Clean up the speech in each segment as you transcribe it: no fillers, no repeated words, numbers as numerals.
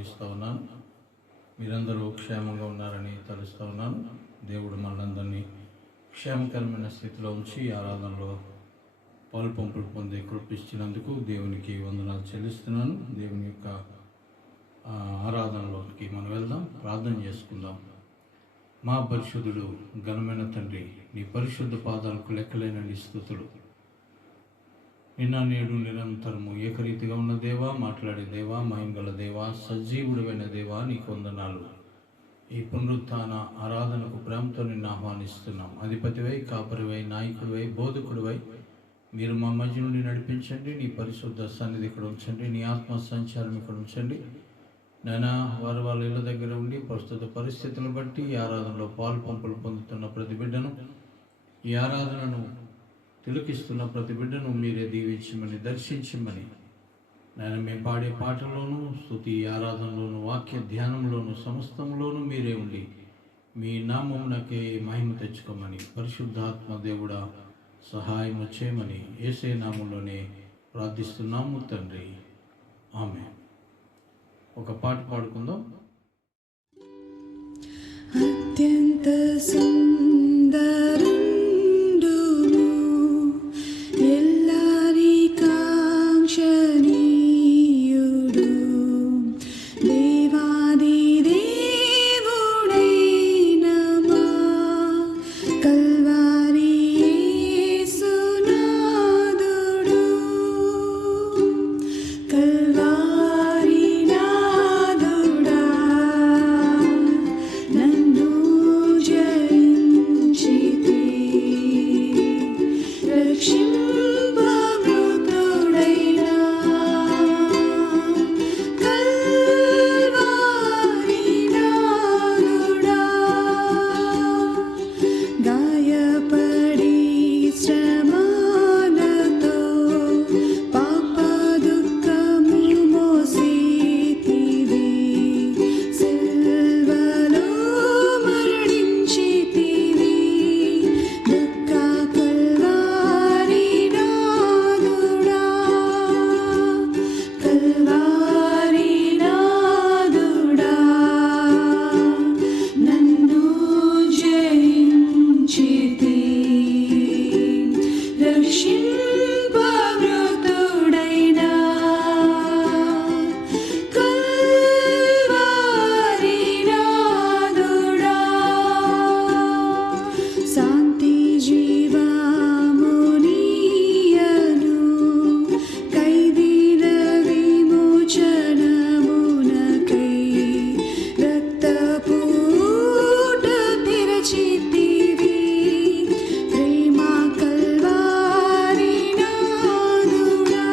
భావిస్తూ ఉన్నాను. మీరందరూ క్షేమంగా ఉన్నారని తలుస్తూ ఉన్నాను. దేవుడు మనందరినీ క్షేమకరమైన స్థితిలో ఉంచి ఆరాధనలో పాలుపంపులు పొందే కృపిచ్చినందుకు దేవునికి వందనాలు చెల్లిస్తున్నాను. దేవుని యొక్క ఆరాధనలోకి మనం వెళ్దాం, ప్రార్థన చేసుకుందాం. మా పరిశుద్ధుడు ఘనమైన తండ్రి, నీ పరిశుద్ధ పాదాలకు లెక్కలేనని స్తుతులు. నిన్న నేడు నిరంతరము ఏకరీతిగా ఉన్న దేవా, మాట్లాడే దేవా, మహింగల దేవా, సజీవుడైన దేవా, నీకు వందనాలు. ఈ పునరుత్థాన ఆరాధనకు ప్రేమతో నిన్ను ఆహ్వానిస్తున్నాం. అధిపతివై, కాపరివై, నాయకుడివై, బోధకుడివై మీరు మా మధ్య నుండి నడిపించండి. నీ పరిశుద్ధ సన్నిధి ఇక్కడ ఉంచండి. నీ ఆత్మ సంచారం ఇక్కడ ఉంచండి. నాయనా, వారు వాళ్ళ ఇళ్ళ దగ్గర ఉండి ప్రస్తుత పరిస్థితులను బట్టి ఈ ఆరాధనలో పాలు పంపులు పొందుతున్న ప్రతి బిడ్డను, ఈ ఆరాధనను తిలకిస్తున్న ప్రతి బిడ్డను మీరే దీవించమని, దర్శించమని, నేను మేము పాడే పాటల్లోనూ, స్తుతి ఆరాధనలోను, వాక్య ధ్యానంలోను, సమస్తంలోనూ మీరే ఉండి మీ నామమునకే మహిమ తెచ్చుకోమని, పరిశుద్ధాత్మ దేవుడా సహాయం చేయమని యేసే నామంలోనే ప్రార్థిస్తున్నాము తండ్రి, ఆమేన్. ఒక పాట పాడుకుందాం. అత్యంత సుందరుండును ఎల్లారి కాంక్షణీయుడు దేవాది దేవుడైన మా కల్వారి యేసునాథుడు. కల్వారి నాథుడా నన్ను జయించితి, రక్షింపమృతుడైన కల్వారి నాథుడా. గాయపడి శ్రమలతో పాప దుఃఖము మోసితివి, సిల్వలో మరణించితివి. దుఃఖ కల్వారి నాథుడా, కల్వారి నాథుడా నన్ను జయించితి, రక్షింపమృతుడైన కల్వారి నాథుడా. శాంతి జీవమునియను ఖైదీల విమోచనమునకై రక్తపూట తెరచితివి. ప్రేమ కల్వారి నాథుడా,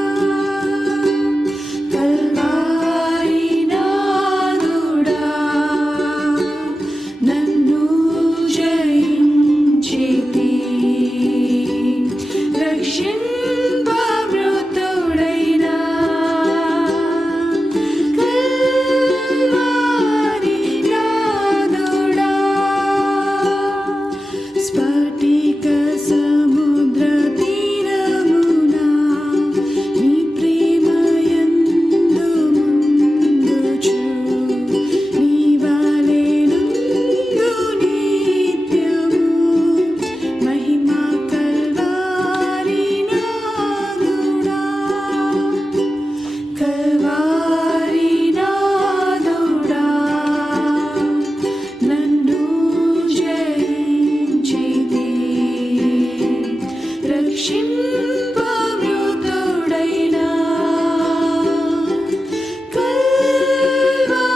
కల్వారి నాథుడా నన్ను జయించితి, రక్షింపమృతుడైన కల్వారి నాథుడా. స్ఫటిక సముద్ర తీరమున నీ ప్రేమయందు ముందుచు, నీ వలెనుందు నిత్యము. మహిమ కల్వారి నాథుడా, కల్వారి నాథుడా నన్ను జయించితి, రక్షింపమృతుడైన కల్వారి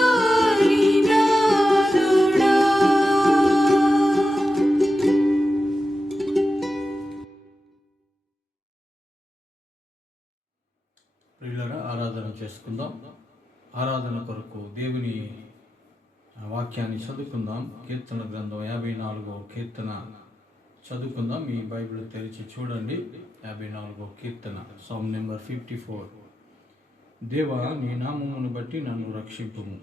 నాథుడా. ప్రియులారా, ఆరాధన చేసుకుందాం. ఆరాధన కొరకు దేవుని వాక్యాన్ని చదువుకుందాం. కీర్తన గ్రంథం 54వ కీర్తన చదువుకుందాం. మీ బైబిల్ తెరిచి చూడండి. 54వ కీర్తన, సామ్ నెంబర్ 54. దేవా, నీ నామమును బట్టి నన్ను రక్షింపుము,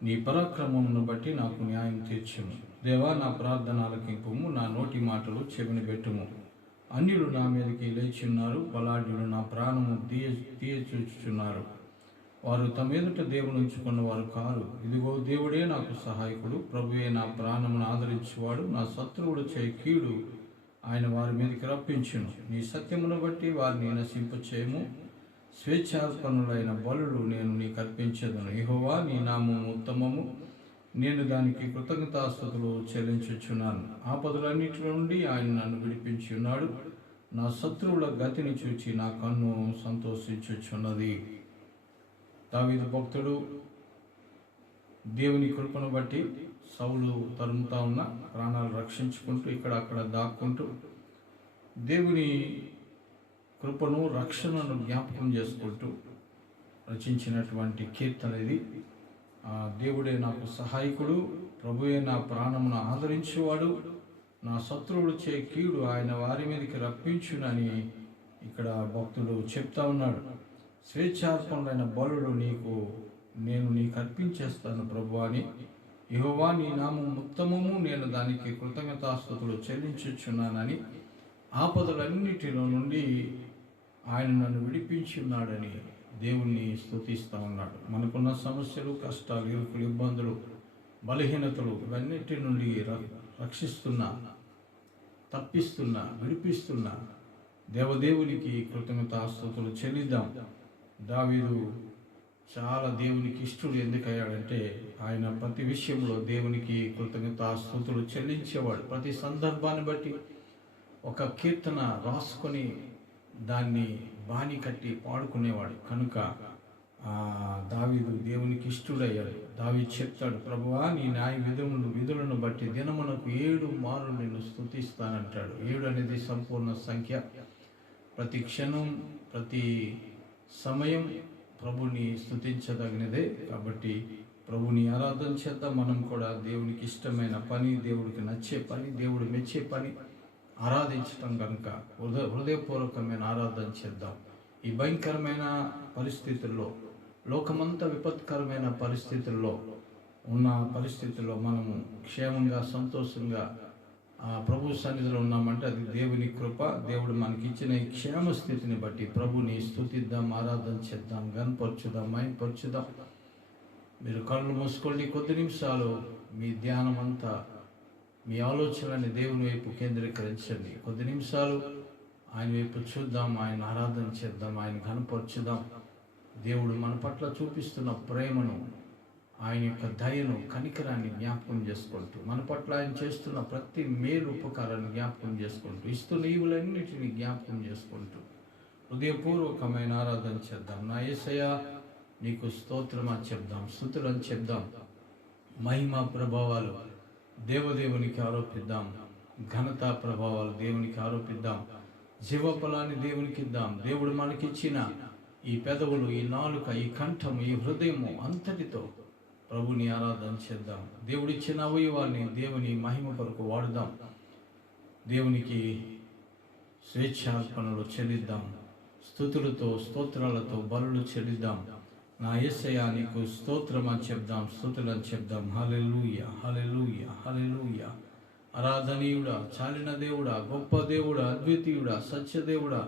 నీ పరాక్రమమును బట్టి నాకు న్యాయం తీర్చుము. దేవా, నా ప్రార్థన ఆలకింపుము, నా నోటి మాటలు చెవిని పెట్టుము. అన్యులు నా మీదకి లేచి ఉన్నారు, బలాఢ్యులు నా ప్రాణము తీయచూచుచున్నారు. వారు తమ ఎదుట దేవుని ఉంచుకున్న వారు కారు. ఇదిగో దేవుడే నాకు సహాయకుడు, ప్రభువే నా ప్రాణమును ఆదరించువాడు. నా శత్రువుడు చేయి కీడు ఆయన వారి మీదకి రప్పించును. నీ సత్యమును బట్టి వారిని నశింపచేయము. స్వేచ్ఛార్పణులైన బలులు నేను నీకు అర్పించేదను. యెహోవా నీ నామము ఉత్తమము, నేను దానికి కృతజ్ఞతాస్తుతులు చెల్లించుచున్నాను. ఆపదలన్నిటి నుండి ఆయన నన్ను విడిపించి ఉన్నాడు. నా శత్రువుల గతిని చూచి నా కన్ను సంతోషించుచున్నది. దావీదు భక్తుడు దేవుని కృపను బట్టి సౌలు తరుముతా ఉన్న ప్రాణాలు రక్షించుకుంటూ ఇక్కడ అక్కడ దాక్కుంటూ దేవుని కృపను రక్షణను జ్ఞాపకం చేసుకుంటూ రచించినటువంటి కీర్తన ఇది. దేవుడే నాకు సహాయకుడు, ప్రభువే నా ప్రాణమును ఆదరించేవాడు. నా శత్రువుడు చే కీడు ఆయన వారి మీదకి రప్పించునని ఇక్కడ భక్తుడు చెప్తా ఉన్నాడు. స్వేచ్ఛార్పణులైన బలులు నేను నీకు అర్పించేస్తాను ప్రభు అని. యెహోవా నీ నామం ఉత్తమము, నేను దానికి కృతజ్ఞతాస్తుతులు చెల్లించుచున్నానని, ఆపదలన్నిటిలో నుండి ఆయన నన్ను విడిపించి ఉన్నాడని దేవుణ్ణి స్తుతిస్తూ ఉన్నాడు. మనకున్న సమస్యలు, కష్టాలు, ఇరుకులు, ఇబ్బందులు, బలహీనతలు ఇవన్నిటి నుండి రక్షిస్తున్నా, తప్పిస్తున్నా, విడిపిస్తున్నా దేవదేవునికి కృతజ్ఞతాస్తుతులు చెల్లిద్దాం. దావీదు చాలా దేవునికి ఇష్టడు. ఎందుకయ్యాడంటే ఆయన ప్రతి విషయంలో దేవునికి కృతజ్ఞతాస్తుతులు చెల్లించేవాడు. ప్రతి సందర్భాన్ని బట్టి ఒక కీర్తన రాసుకొని దాన్ని బాణి కట్టి పాడుకునేవాడు. కనుక దావీదు దేవునికి ఇష్టడయ్యాడు. దావీదు చెప్తాడు, ప్రభువా నీ న్యాయ విధులను బట్టి దినమునకు 7 మార్లు నిన్ను స్తుతిస్తానంటాడు. 7 అనేది సంపూర్ణ సంఖ్య. ప్రతి క్షణం, ప్రతి సమయం ప్రభుని స్తుతించదగినదే. కాబట్టి ప్రభుని ఆరాధన చేద్దాం. మనం కూడా దేవునికి ఇష్టమైన పని, దేవుడికి నచ్చే పని, దేవుడు మెచ్చే పని ఆరాధించటం కనుక హృదయపూర్వకమైన ఆరాధన చేద్దాం. ఈ భయంకరమైన పరిస్థితుల్లో, లోకమంతా విపత్కరమైన పరిస్థితుల్లో ఉన్న పరిస్థితుల్లో మనము క్షేమంగా, సంతోషంగా ప్రభు సన్నిధిలో ఉన్నామంటే అది దేవుని కృప. దేవుడు మనకిచ్చిన ఈ క్షేమ స్థితిని బట్టి ప్రభుని స్తుతిద్దాం, ఆరాధన చేద్దాం, గణపరచుదాం, మైపరచుదాం. మీరు కళ్ళు మూసుకోండి. కొద్ది నిమిషాలు మీ ధ్యానం అంతా, మీ ఆలోచనని దేవుని వైపు కేంద్రీకరించండి. కొద్ది నిమిషాలు ఆయన వైపు చూద్దాం, ఆయన ఆరాధన చేద్దాం, ఆయన గణపరచుదాం. దేవుడు మన పట్ల చూపిస్తున్న ప్రేమను, ఆయన యొక్క దయను, కనికరాన్ని జ్ఞాపకం చేసుకుంటూ, మన పట్ల ఆయన చేస్తున్న ప్రతి మేలు ఉపకారాన్ని జ్ఞాపకం చేసుకుంటూ, ఇస్తున్న ఈవులన్నిటిని జ్ఞాపకం చేసుకుంటూ హృదయపూర్వకమైన ఆరాధన చేద్దాం. నా యేసయ్య నీకు స్తోత్రమా చెప్దాం, స్తుతులని చెప్దాం. మహిమ ప్రభావాలు దేవదేవునికి ఆరోపిద్దాం, ఘనత ప్రభావాలు దేవునికి ఆరోపిద్దాం, జీవఫలాన్ని దేవునికి ఇద్దాం. దేవుడు మనకిచ్చిన ఈ పెదవులు, ఈ నాలుక, ఈ కంఠము, ఈ హృదయము అంతటితో ప్రభుని ఆరాధన చేద్దాం. దేవుడిచ్చిన అవయవాన్ని దేవుని మహిమ కొరకు వాడుదాం. దేవునికి స్వేచ్ఛార్పణలు చెల్లిద్దాం. స్తుతులతో, స్తోత్రాలతో బలులు చెల్లిద్దాం. నా యేసయ్య నీకు స్తోత్రమని చెప్దాం, స్తుతులని చెప్దాం. హల్లెలూయా, హల్లెలూయా, హల్లెలూయా. ఆరాధనీయుడా, చాలిన దేవుడా, గొప్ప దేవుడా, అద్వితీయుడా, సత్యదేవుడా,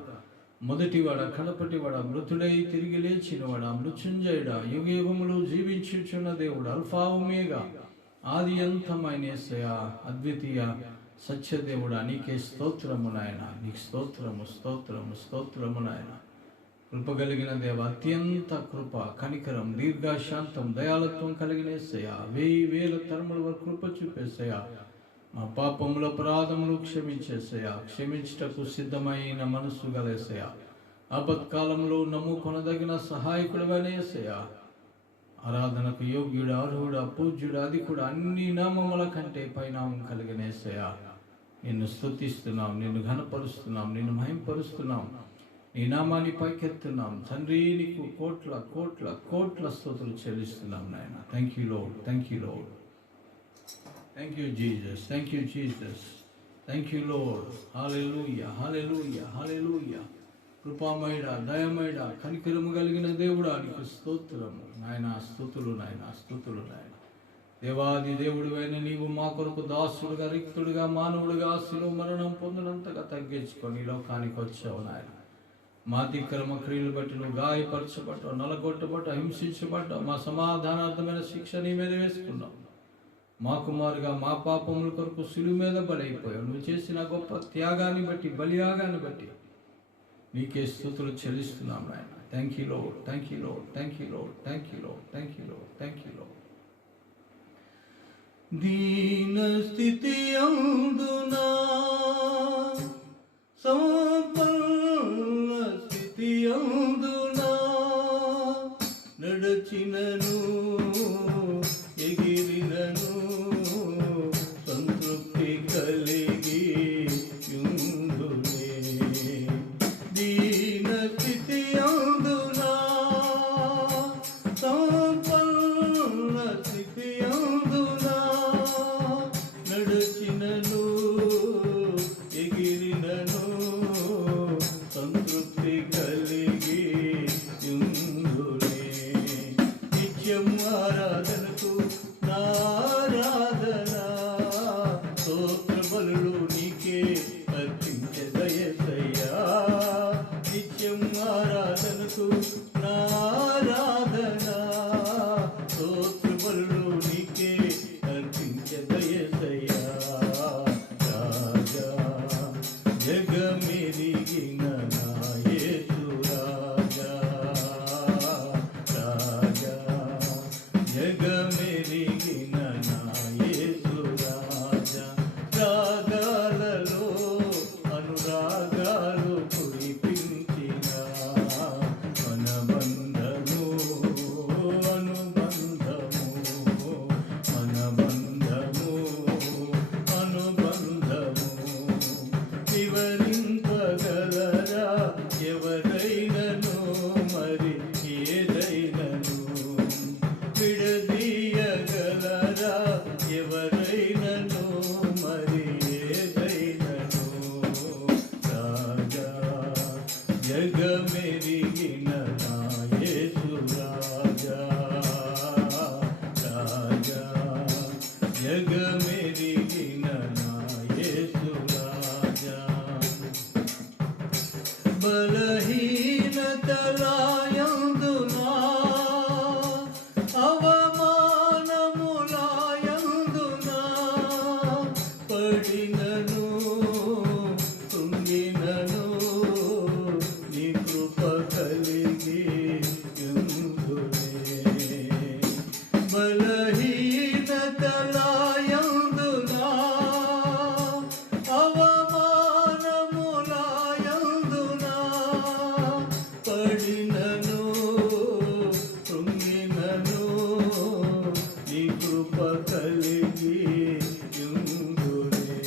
మొదటివాడ, కడపటివాడ, మృతుడై తిరిగి లేచినవాడ, మృత్యుంజయుడా, యుగయుగములు జీవించుచున్న దేవుడు, అల్ఫా ఒమేగా, ఆది అంతమైన యేసయ్య, అద్వితీయ సత్యదేవుడా, నీకే స్తోత్రము నాయన. నీకు స్తోత్రము, స్తోత్రము, స్తోత్రము నాయన. కృప కలిగిన దేవ, అత్యంత కృప, కనికరం, దీర్ఘశాంతం, దయాలత్వం కలిగిన యేసయ్య, 1000 తరముల వరకు కృప చూపేసయ్య. మా పాపముల అపరాధములు క్షమించేసయ్యా. క్షమించుటకు సిద్ధమైన మనస్సు గలేసయ్యా. ఆపత్కాలంలో నమ్ముకొనదగిన సహాయకుడుగానే యేసయ్యా. ఆరాధనకు యోగ్యుడు, అర్హుడు, పూజ్యుడు, అది కూడా అన్ని నామముల కంటే పైనామం కలిగిన యేసయ్యా. నిన్ను స్తుతిస్తున్నాం, నిన్ను ఘనపరుస్తున్నాం, నిన్ను మహింపరుస్తున్నాం, నీ నామాన్ని పైకెత్తున్నాం. తండ్రి నీకు కోట్ల కోట్ల కోట్ల స్తుతులు చెల్లిస్తున్నాం నాయన. Thank you lord, thank you lord. Thank you, Jesus. Thank you, Jesus. Thank you, Lord. Hallelujah, hallelujah, hallelujah. కృపామయుడా, దయమయుడా, కనికరము కలిగిన దేవుడా, నీకు స్తోత్రము నాయన. స్తుతులు నాయన, స్తుతులు నాయన. దేవాది దేవుడివైన నీవు మా కొరకు దాసుడుగా, రిక్తుడుగా, మానవుడుగా శిలువ మరణం పొందినంతగా తగ్గించుకొని ఈ లోకానికి వచ్చావు నాయన. మా అతిక్రమ క్రియలు బట్టి నువ్వు గాయపరచబడ్డావు, నలగొట్టబడ్డావు, హింసించబడ్డావు. మా సమాధానార్థమైన శిక్ష నీ మీద వేసుకున్నావు. మా కుమారుగా మా పాపముల కొరకు శిలువ మీద బలైపోయావు. నువ్వు చేసిన గొప్ప త్యాగాన్ని బట్టి, బలియాగాన్ని బట్టి నీకే స్తుతులు చెల్లిస్తున్నాం నాయన. Thank you lord, thank you lord, thank you lord, thank you lord, thank you lord, thank you lord. దీన స్థితి అందునా సంపన్న స్థితి అందునా నడచినను ఎగిరినను సంతృప్తి కలిగి యుందునే. దీన స్థితి అందునా సంపన్న స్థితి అందునా నడచినను ఎగిరినను సంతృప్తి కలిగి యుందునే. నిత్యం ఆరాధనకు నారాధన స్తోత్ర బలులు నీకే అర్పించెదయసయ్యా. నిత్యం ఆరాధనకు నారాధన స్తోత్ర బలులు నీకే అర్పించెదయసయ్యా. రాజా జగమెరిగిన నా యేసు రాజా, రాజా జగమెరిగిన నా యేసు రాజా. రాగాలలో అనురాగాలు కురిపించిన మనబంధము, అనుబంధము, మనబంధము, అనుబంధము వివరింపగలరా ఎవరైనను మరి ఏదైనను? విడదీయగలరా ఎవరైనను మరి ఏదైనను? రాజా జగమెరిగిన నా యేసు రాజా, రాజా జగమెరిగిన నా యేసు రాజా. బలహీనతలాయందునా అవమానములాయందునా పడినను కృంగినను నీ కృప కలిగి యుందునే. బలహీనతలాయందునా అవమానములాయందునా పడినను కృంగినను నీ కృప కలిగి యుందునే.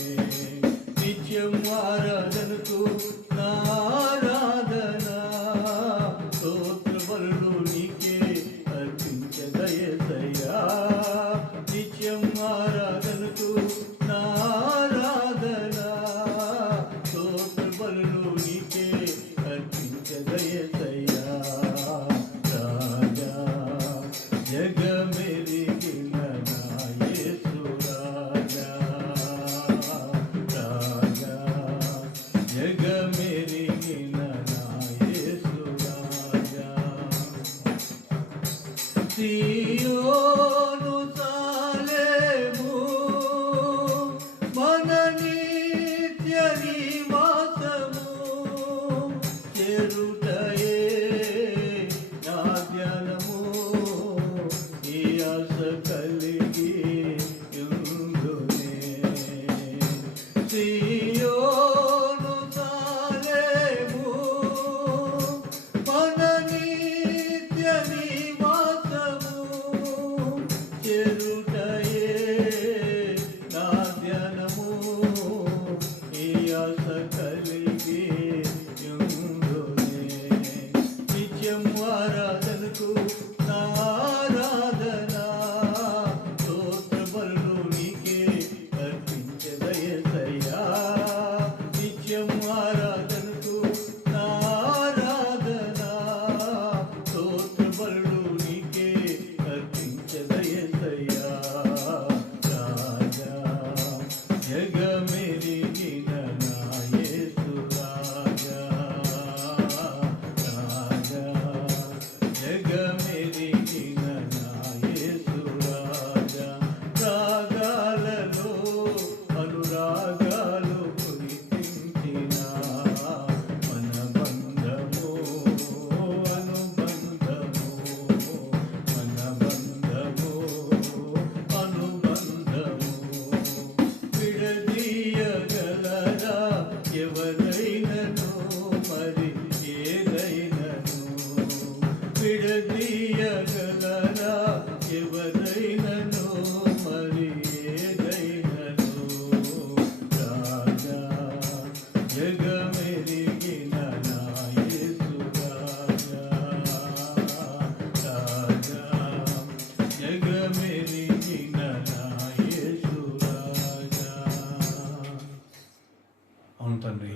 తండ్రి,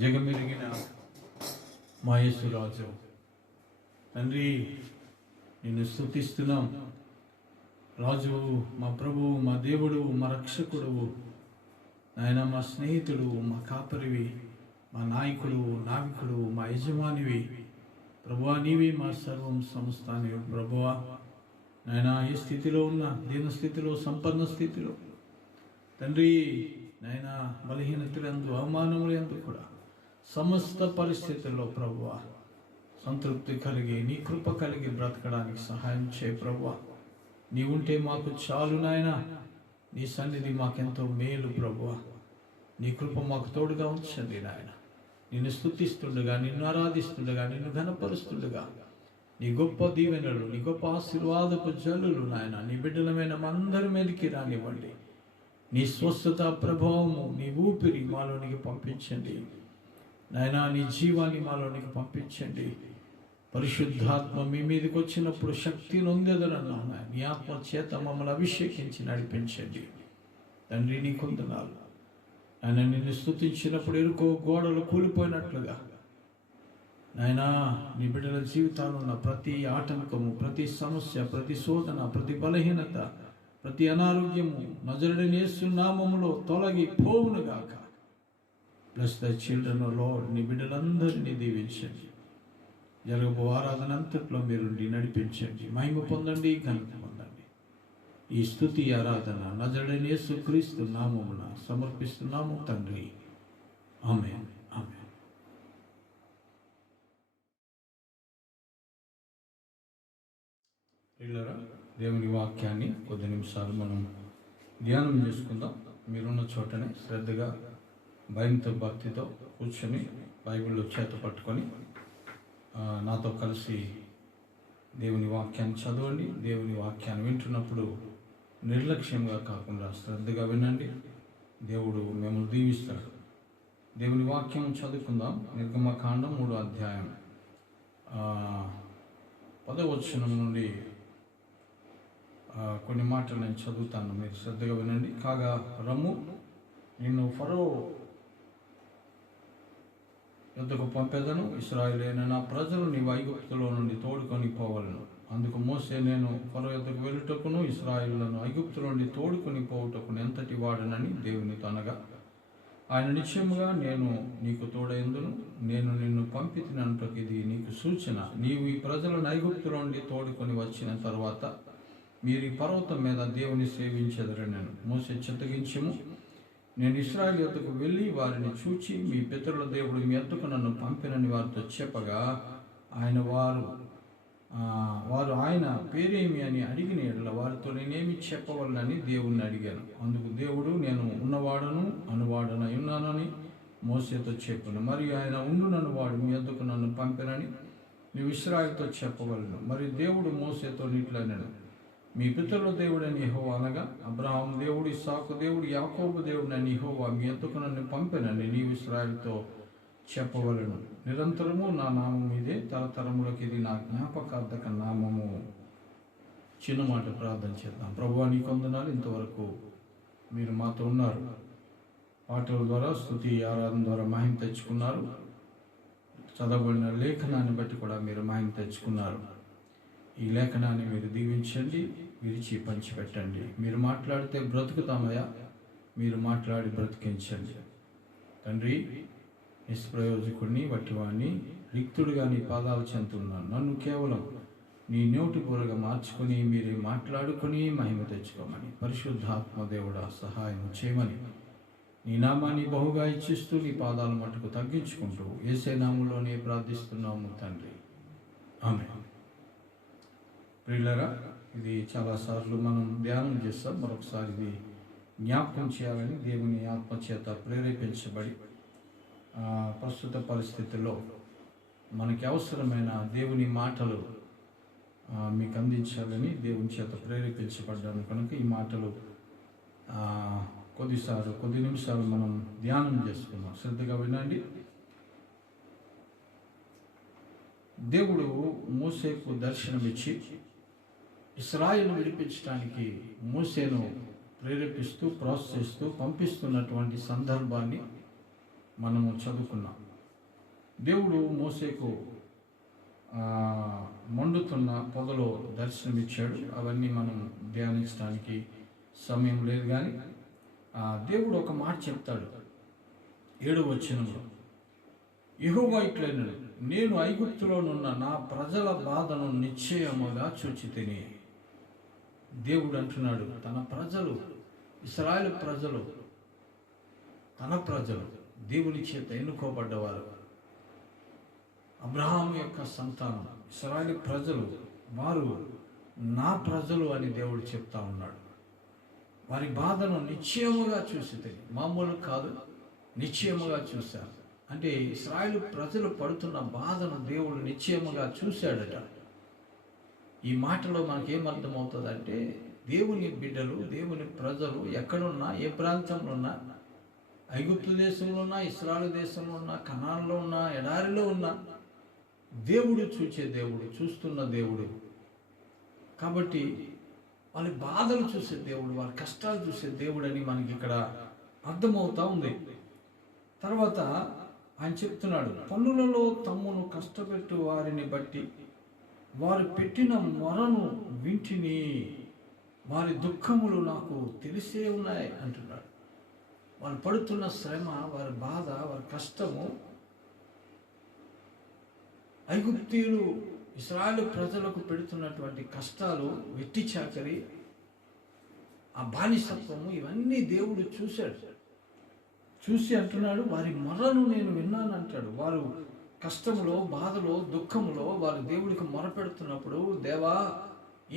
జగమెరిగిన మా యేసురాజు తండ్రి, నిన్ను స్తుతిస్తున్నాం. రాజువు, మా ప్రభువు, మా దేవుడు, మా రక్షకుడు, నాయన మా స్నేహితుడు, మా కాపరివి, మా నాయకుడు, నావికుడు, మా యజమానివి ప్రభువా. నీవి మా సర్వం సమస్తానివి ప్రభువా. నాయన ఏ స్థితిలో ఉన్నా, దీన స్థితిలో, సంపన్న స్థితిలో తండ్రి, నాయన బలహీనతలందు, అవమానములందు కూడా సమస్త పరిస్థితుల్లో ప్రభువా సంతృప్తి కలిగి, నీ కృప కలిగి బ్రతకడానికి సహాయం చేయి ప్రభువా. నీ ఉంటే మాకు చాలు నాయన. నీ సన్నిధి మాకెంతో మేలు ప్రభువా. నీ కృప మాకు తోడుగా ఉంచండి నాయన. నిన్ను స్తుతిస్తుండగా, నిన్ను ఆరాధిస్తుండగా, నిన్ను ఘనపరుస్తుండగా నీ గొప్ప దీవెనలు, నీ గొప్ప ఆశీర్వాదపు జల్లులు నాయన నీ బిడ్డలమైన మనందరి మీదకి రానివ్వండి. నీ స్వస్థత ప్రభావము, నీ ఊపిరి మాలోనికి పంపించండి నాయన. నీ జీవాన్ని మాలోనికి పంపించండి. పరిశుద్ధాత్మ మీ మీదకి వచ్చినప్పుడు శక్తి నొందెదరన్నావు నాయన. నీ ఆత్మ చేత మమ్మల్ని అభిషేకించి నడిపించండి తండ్రి. నీ కొందనాలు ఆయన నిన్ను స్తుతించినప్పుడు ఎరుకో గోడలు కూలిపోయినట్లుగా నాయనా నీ బిడ్డల జీవితాల్లో ఉన్న ప్రతి ఆటంకము, ప్రతి సమస్య, ప్రతి శోధన, ప్రతి బలహీనత, ప్రతి అనారోగ్యము నజరుడైన యేసు నామములో తొలగి పోవునుగాక. Bless the children O Lord. నీ బిడ్డలందరినీ దీవించండి. జరగబో ఆరాధన అంతట్లో మీరుండి నడిపించండి. మహిమ పొందండి, ఘనత పొందండి. ఈ స్తుతి ఆరాధన నజరుడైన యేసు క్రీస్తు నామమున సమర్పిస్తున్నాము తండ్రి. ఆమేన్, ఆమేన్. ప్రియులారా, దేవుని వాక్యాన్ని కొద్ది నిమిషాలు మనం ధ్యానం చేసుకుందాం. మీరున్న చోటనే శ్రద్ధగా భయంతో భక్తితో కూర్చొని బైబిల్లో చేత పట్టుకొని నాతో కలిసి దేవుని వాక్యాన్ని చదవండి. దేవుని వాక్యాన్ని వింటున్నప్పుడు నిర్లక్ష్యంగా కాకుండా శ్రద్ధగా వినండి. దేవుడు మిమ్మల్ని దీవిస్తాడు. దేవుని వాక్యం చదువుకుందాం. నిర్గమకాండం 3వ అధ్యాయం 10వ వచనం నుండి కొన్ని మాటలు నేను చదువుతాను, మీరు శ్రద్ధగా వినండి. కాగా రమ్ము, నిన్ను ఫరో యొద్దకు పంపేదను. ఇశ్రాయేలైన నా ప్రజలు నీ ఐగుప్తులో నుండి తోడుకొని పోవాలను. అందుకు మోసే, నేను ఫరో యొద్దకు వెళ్ళుటకును ఇశ్రాయేలులను ఐగుప్తులో నుండి తోడుకొని పోవుటకును ఎంతటి వాడనని దేవునితో అనగా, ఆయన నిశ్చయముగా నేను నీకు తోడైందును, నేను నిన్ను పంపితినంటకు ఇది నీకు సూచన. నీవు ఈ ప్రజలను ఐగుప్తులో నుండి తోడుకొని వచ్చిన తర్వాత మీరు ఈ పర్వతం మీద దేవుని సేవించెదరనెను. మోసే చిత్తగించెము, నేను ఇశ్రాయేలు యొద్దకు వెళ్ళి వారిని చూచి మీ పితరుల దేవుడు మీ యొద్దకు నన్ను పంపినని వారితో చెప్పగా, వారు ఆయన పేరేమి అని అడిగిన ఎడల వారితో నేనేమి చెప్పవలనని దేవుణ్ణి అడిగాను. అందుకు దేవుడు, నేను ఉన్నవాడను అనువాడనై ఉన్నానని మోసేతో చెప్పును. మరియు ఆయన ఉండుననువాడు మీ యొద్దకు నన్ను పంపినని నీవు ఇశ్రాయేలుతో చెప్పవలను. మరియు దేవుడు మోసేతో ఇట్లనెను, మీ పితరుల దేవుడని యెహోవా అనగా అబ్రహాము దేవుడు, ఇస్సాకు దేవుడు, యాకోబు దేవుడని యెహోవా మీ యొద్దకు నన్ను పంపినని నీవు ఇశ్రాయేలుతో చెప్పవలను. నిరంతరము నా నామం ఇదే, తరతరములకు ఇది నా జ్ఞాపకార్థక నామము. చిన్న మాట ప్రార్థన చేద్దాం. ప్రభువా, నీ వందనాలు. ఇంతవరకు మీరు మాతో ఉన్నారు. పాటల ద్వారా, స్తుతి ఆరాధన ద్వారా మహిమ తెచ్చుకున్నారు. చదవబడిన లేఖనాన్ని బట్టి కూడా మీరు మహిమ తెచ్చుకున్నారు. ఈ లేఖనాన్ని మీరు దీవించండి, విరిచి పంచిపెట్టండి. మీరు మాట్లాడితే బ్రతుకుతామయ్యా, మీరు మాట్లాడి బ్రతికించండి తండ్రి. నిష్ప్రయోజకుడిని వట్టివాడిని, రిక్తుడిగా నీ పాదాలు చెందుతున్నాను. నన్ను కేవలం నీ నోటి పూరగా మార్చుకొని మీరే మాట్లాడుకొని మహిమ తెచ్చుకోమని పరిశుద్ధాత్మ దేవుడా సహాయం చేయమని నీ నామాన్ని బహుగా ఇచ్చిస్తూ నీ పాదాల మట్టుకు తగ్గించుకుంటూ యేసే నామములోనే ప్రార్థిస్తున్నాము తండ్రి. ఆమేన్. ప్రియులారా, ఇది చాలాసార్లు మనం ధ్యానం చేస్తాం. మరొకసారి ఇది జ్ఞాపకం చేయాలని దేవుని ఆత్మచేత ప్రేరేపించబడి ప్రస్తుత పరిస్థితుల్లో మనకి అవసరమైన దేవుని మాటలు మీకు అందించాలని దేవుని చేత ప్రేరేపించబడ్డాను కనుక ఈ మాటలు కొద్ది నిమిషాలు మనం ధ్యానం చేసుకుందాం. శ్రద్ధగా వినండి. దేవుడు మోసేకు దర్శనమిచ్చి ఇశ్రాయేలు విడిపించడానికి మోసేను ప్రేరేపిస్తూ, ప్రోత్సహిస్తూ పంపిస్తున్నటువంటి సందర్భాన్ని మనము చదువుకున్నాం. దేవుడు మోసేకు మండుతున్న పొదలో దర్శనమిచ్చాడు. అవన్నీ మనం ధ్యానించడానికి సమయం లేదు. కానీ దేవుడు ఒక మాట చెప్తాడు 7వ వచనంలో, యెహోవా ఇట్లనెను, నేను ఐగుప్తులోనున్న నా ప్రజల బాధను నిశ్చయముగా చూచితిని. దేవుడు అంటున్నాడు, తన ప్రజలు, ఇశ్రాయేలు ప్రజలు, తన ప్రజలు, దేవుని చేత ఎన్నుకోబడ్డవారు, అబ్రహాము యొక్క సంతానం, ఇశ్రాయేలు ప్రజలు, వారు నా ప్రజలు అని దేవుడు చెప్తా ఉన్నాడు. వారి బాధను నిశ్చయముగా చూసి, మామూలు కాదు, నిశ్చయముగా చూశారు. అంటే ఇశ్రాయేలు ప్రజలు పడుతున్న బాధను దేవుడు నిశ్చయముగా చూశాడట. ఈ మాటలో మనకేమర్థమవుతుందంటే, దేవుని బిడ్డలు, దేవుని ప్రజలు ఎక్కడున్నా, ఏ ప్రాంతంలో ఉన్నా, ఐగుప్తు దేశంలో ఉన్నా, ఇశ్రాయేలు దేశంలో ఉన్నా, కనాన్లో ఉన్నా, ఎడారిలో ఉన్నా, దేవుడు చూచే దేవుడు, చూస్తున్న దేవుడు. కాబట్టి వాళ్ళ బాధలు చూసే దేవుడు, వారి కష్టాలు చూసే దేవుడు అని మనకి ఇక్కడ అర్థమవుతా ఉంది. తర్వాత ఆయన చెప్తున్నాడు, పన్నులలో తమ్మును కష్టపెట్టు వారిని బట్టి వారు పెట్టిన మొరను వింటిని, వారి దుఃఖములు నాకు తెలిసే ఉన్నాయి అంటున్నాడు. వాళ్ళు పడుతున్న శ్రమ, వారి బాధ, వారి కష్టము, ఐగుప్తీయులు ఇశ్రాయేలు ప్రజలకు పెడుతున్నటువంటి కష్టాలు, వెట్టి చాకరి, ఆ బానిసత్వము, ఇవన్నీ దేవుడు చూశాడు. చూసి అంటున్నాడు, వారి మొరను నేను విన్నాను అంటాడు. వారు కష్టములో, బాధలో, దుఃఖములో వారు దేవుడికి మొరపెడుతున్నప్పుడు, దేవా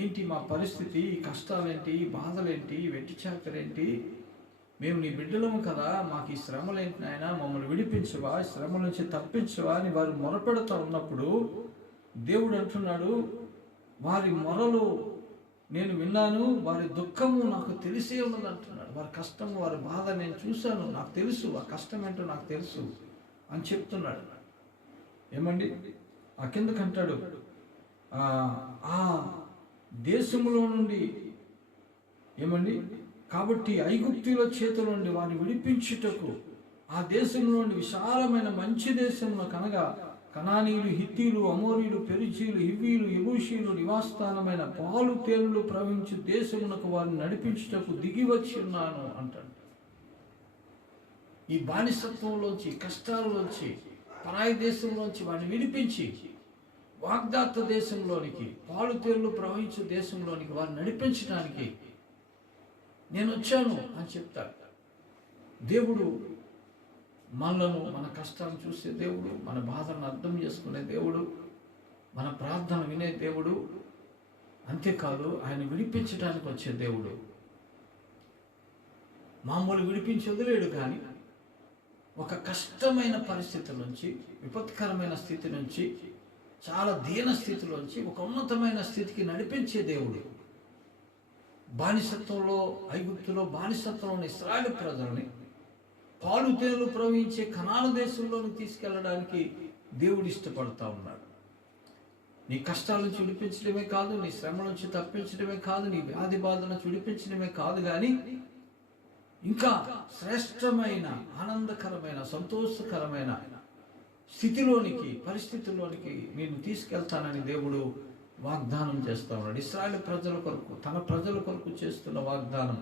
ఏంటి మా పరిస్థితి, ఈ కష్టాలేంటి, ఈ బాధలేంటి, ఈ వెట్టి చాకరేంటి, మేము నీ బిడ్డలము కదా, మాకు ఈ శ్రమలేంటి నాయనా, మమ్మల్ని విడిపించవా, ఈ శ్రమ నుంచి తప్పించవా అని వారు మొరపెడుతూ ఉన్నప్పుడు దేవుడు అంటున్నాడు, వారి మొరలు నేను విన్నాను, వారి దుఃఖము నాకు తెలిసే ఉన్నది అంటున్నాడు. వారి కష్టము, వారి బాధ నేను చూశాను, నాకు తెలుసు, ఆ కష్టం ఏంటో నాకు తెలుసు అని చెప్తున్నాడు. ఏమండి, ఆ కిందకంటాడు, ఆ దేశంలో నుండి, ఏమండి, కాబట్టి ఐగుప్తుల చేతుల నుండి వారిని విడిపించుటకు ఆ దేశంలో నుండి విశాలమైన మంచి దేశంలో, కనగా కనానీయులు, హిత్తీలు, అమోరీలు, పెరిజీలు, హివ్వీలు, యెబూషీలు నివాసస్థానమైన పాలు తేలులు ప్రవహించు దేశమునకు వారిని నడిపించుటకు దిగి వచ్చి ఉన్నాను అంటాడు. ఈ బానిసత్వంలోంచి, కష్టాల్లోంచి, పరాయి దేశంలోంచి వారిని విడిపించి వాగ్దాత దేశంలోనికి, పాలు తేలులు ప్రవహించు దేశంలోనికి వారిని నడిపించడానికి నేను వచ్చాను అని చెప్తాడు. దేవుడు మనలను, మన కష్టాలను చూసే దేవుడు, మన బాధలను అర్థం చేసుకునే దేవుడు, మన ప్రార్థన వినే దేవుడు. అంతేకాదు, ఆయన విడిపించడానికి వచ్చే దేవుడు. మామూలు విడిపించి వదిలేడు, కానీ ఒక కష్టమైన పరిస్థితి నుంచి, విపత్కరమైన స్థితి నుంచి, చాలా దీన స్థితిలోంచి ఒక ఉన్నతమైన స్థితికి నడిపించే దేవుడు. బానిసత్వంలో, ఐగుప్తులో బానిసత్వంలోని ఇశ్రాయేలు ప్రజల్ని పాలు తేనెలు ప్రవహించే కనాను దేశంలోకి తీసుకెళ్ళడానికి దేవుడు ఇష్టపడతా ఉన్నాడు. నీ కష్టాల నుంచి విడిపించడమే కాదు, నీ శ్రమ నుంచి తప్పించడమే కాదు, నీ వ్యాధి బాధ నుంచి విడిపించడమే కాదు, కానీ ఇంకా శ్రేష్టమైన, ఆనందకరమైన, సంతోషకరమైన స్థితిలోనికి, పరిస్థితుల్లోనికి నేను తీసుకెళ్తానని దేవుడు వాగ్దానం చేస్తూ ఉన్నాడు. ఇశ్రాయేలు ప్రజల కొరకు, తన ప్రజల కొరకు చేస్తున్న వాగ్దానం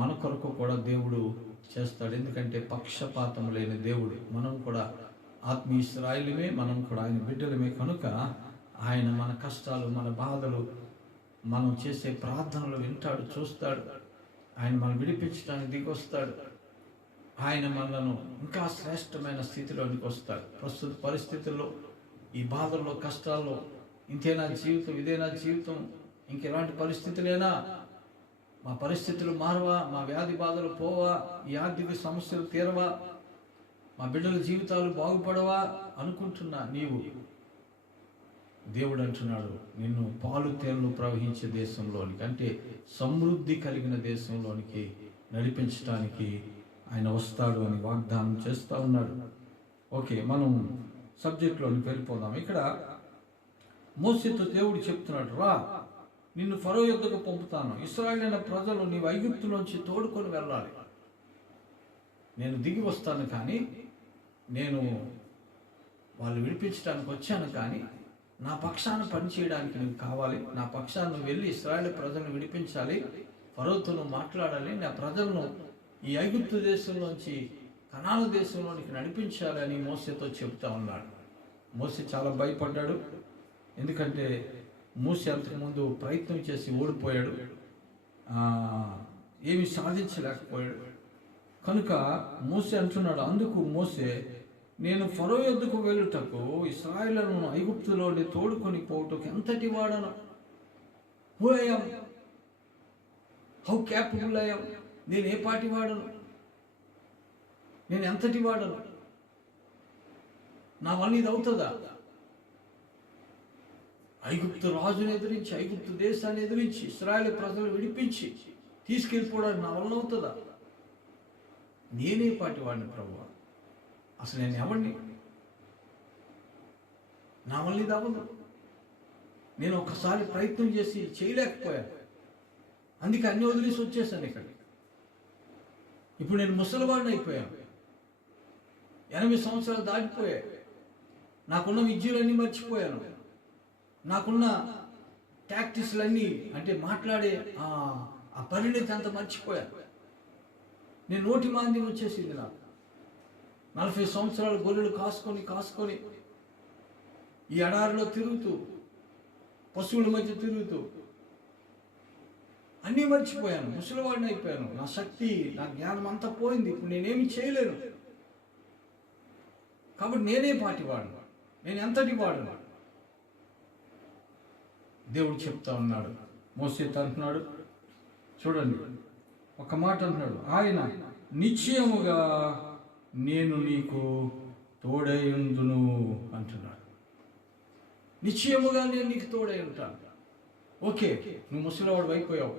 మన కొరకు కూడా దేవుడు చేస్తాడు. ఎందుకంటే పక్షపాతం లేని దేవుడు. మనం కూడా ఆత్మీయ ఇశ్రాయేలుమే, మనం కూడా ఆయన బిడ్డలమే కనుక ఆయన మన కష్టాలు, మన బాధలు, మనం చేసే ప్రార్థనలు వింటాడు, చూస్తాడు. ఆయన మనం విడిపించడానికి దిగొస్తాడు. ఆయన మనలను ఇంకా శ్రేష్టమైన స్థితిలోనికి వస్తాడు. ప్రస్తుత పరిస్థితుల్లో, ఈ బాధల్లో, కష్టాల్లో, ఇంతేనా జీవితం, ఇదేనా జీవితం, ఇంకెలాంటి పరిస్థితులేనా, మా పరిస్థితులు మారవా, మా వ్యాధి బాధలు పోవా, ఈ ఆర్థిక సమస్యలు తీరవా, మా బిడ్డల జీవితాలు బాగుపడవా అనుకుంటున్నా నీవు, దేవుడు అంటున్నాడు, నిన్ను పాలు తేనెలు ప్రవహించే దేశంలోనికి, అంటే సమృద్ధి కలిగిన దేశంలోనికి నడిపించడానికి ఆయన వస్తాడు అని వాగ్దానం చేస్తూ ఉన్నాడు. ఓకే, మనం సబ్జెక్ట్లోనికి వెళ్ళిపోదాం. ఇక్కడ మోసేతో దేవుడు చెప్తున్నాడు, రా, నిన్ను ఫరో యొద్దకు పంపుతాను, ఇశ్రాయేలు ప్రజలు నీవు ఐగుప్తులోంచి తోడుకొని వెళ్ళాలి. నేను దిగి వస్తాను, కానీ నేను వాళ్ళు విడిపించడానికి వచ్చాను, కానీ నా పక్షాన పనిచేయడానికి నువ్వు కావాలి. నా పక్షాన నువ్వు వెళ్ళి ఇశ్రాయేలు ప్రజలను విడిపించాలి, ఫరోతో నువ్వు మాట్లాడాలి, నా ప్రజలను ఈ ఐగుప్తు దేశంలోంచి కనాను దేశంలోనికి నడిపించాలి అని మోసేతో చెప్తా ఉన్నాడు. మోసే చాలా భయపడ్డాడు, ఎందుకంటే మోసే అంతకుముందు ప్రయత్నం చేసి ఓడిపోయాడు, ఏమి సాధించలేకపోయాడు. కనుక మోసే అంటున్నాడు, అందుకు మోసే, నేను ఫరో యొద్దకు వెళ్ళుటకు ఇశ్రాయేలును ఐగుప్తులోని తోడుకొని పోవుటకు ఎంతటి వాడను, who I am, how capable I am, నేను ఏ పాటి వాడను, నేను ఎంతటి వాడను, నా వల్ల ఇది అవుతుందా? ఐగుప్తు రాజును ఎదిరించి, ఐగుప్తు దేశాన్ని ఎదిరించి ఇశ్రాయేలు ప్రజలు విడిపించి తీసుకెళ్ళిపోవడానికి నా వల్ల అవుతుందా? నేనే పాటి వాడిని ప్రభువా, అసలు నేను ఎవరిని, నా వల్ల ఇది అవ్వదు. నేను ఒకసారి ప్రయత్నం చేసి చేయలేకపోయాను, అందుకే అన్ని వదిలేసి వచ్చేసాను ఇక్కడికి. ఇప్పుడు నేను ముసలివాడిని అయిపోయాను, 80 సంవత్సరాలు దాటిపోయాయి, నాకున్న విద్యలన్నీ మర్చిపోయాను, నాకున్న టాక్టిక్స్లన్నీ అంటే మాట్లాడే ఆ పరిణితి అంతా మర్చిపోయాను. నేను నోటి మాంద్యం వచ్చేసింది నాకు. 40 సంవత్సరాలు గొర్రెలు కాసుకొని ఈ ఎడారిలో తిరుగుతూ, పశువుల మధ్య తిరుగుతూ అన్నీ మర్చిపోయాను, ముసలివాడిని అయిపోయాను, నా శక్తి, నా జ్ఞానం అంతా పోయింది. ఇప్పుడు నేనేమి చేయలేను, కాబట్టి నేనే పాటివాడు, నేను ఎంతటి వాడు. దేవుడు చెప్తా ఉన్నాడు, మోసేతో అంటున్నాడు, చూడండి ఒక మాట అంటున్నాడు, ఆయన నిశ్చయముగా నేను నీకు తోడైయుందును అంటున్నాడు. నిశ్చయముగా నేను నీకు తోడై ఉంటాను. ఓకే, నువ్వు ముసలివాడు అయిపోయావు,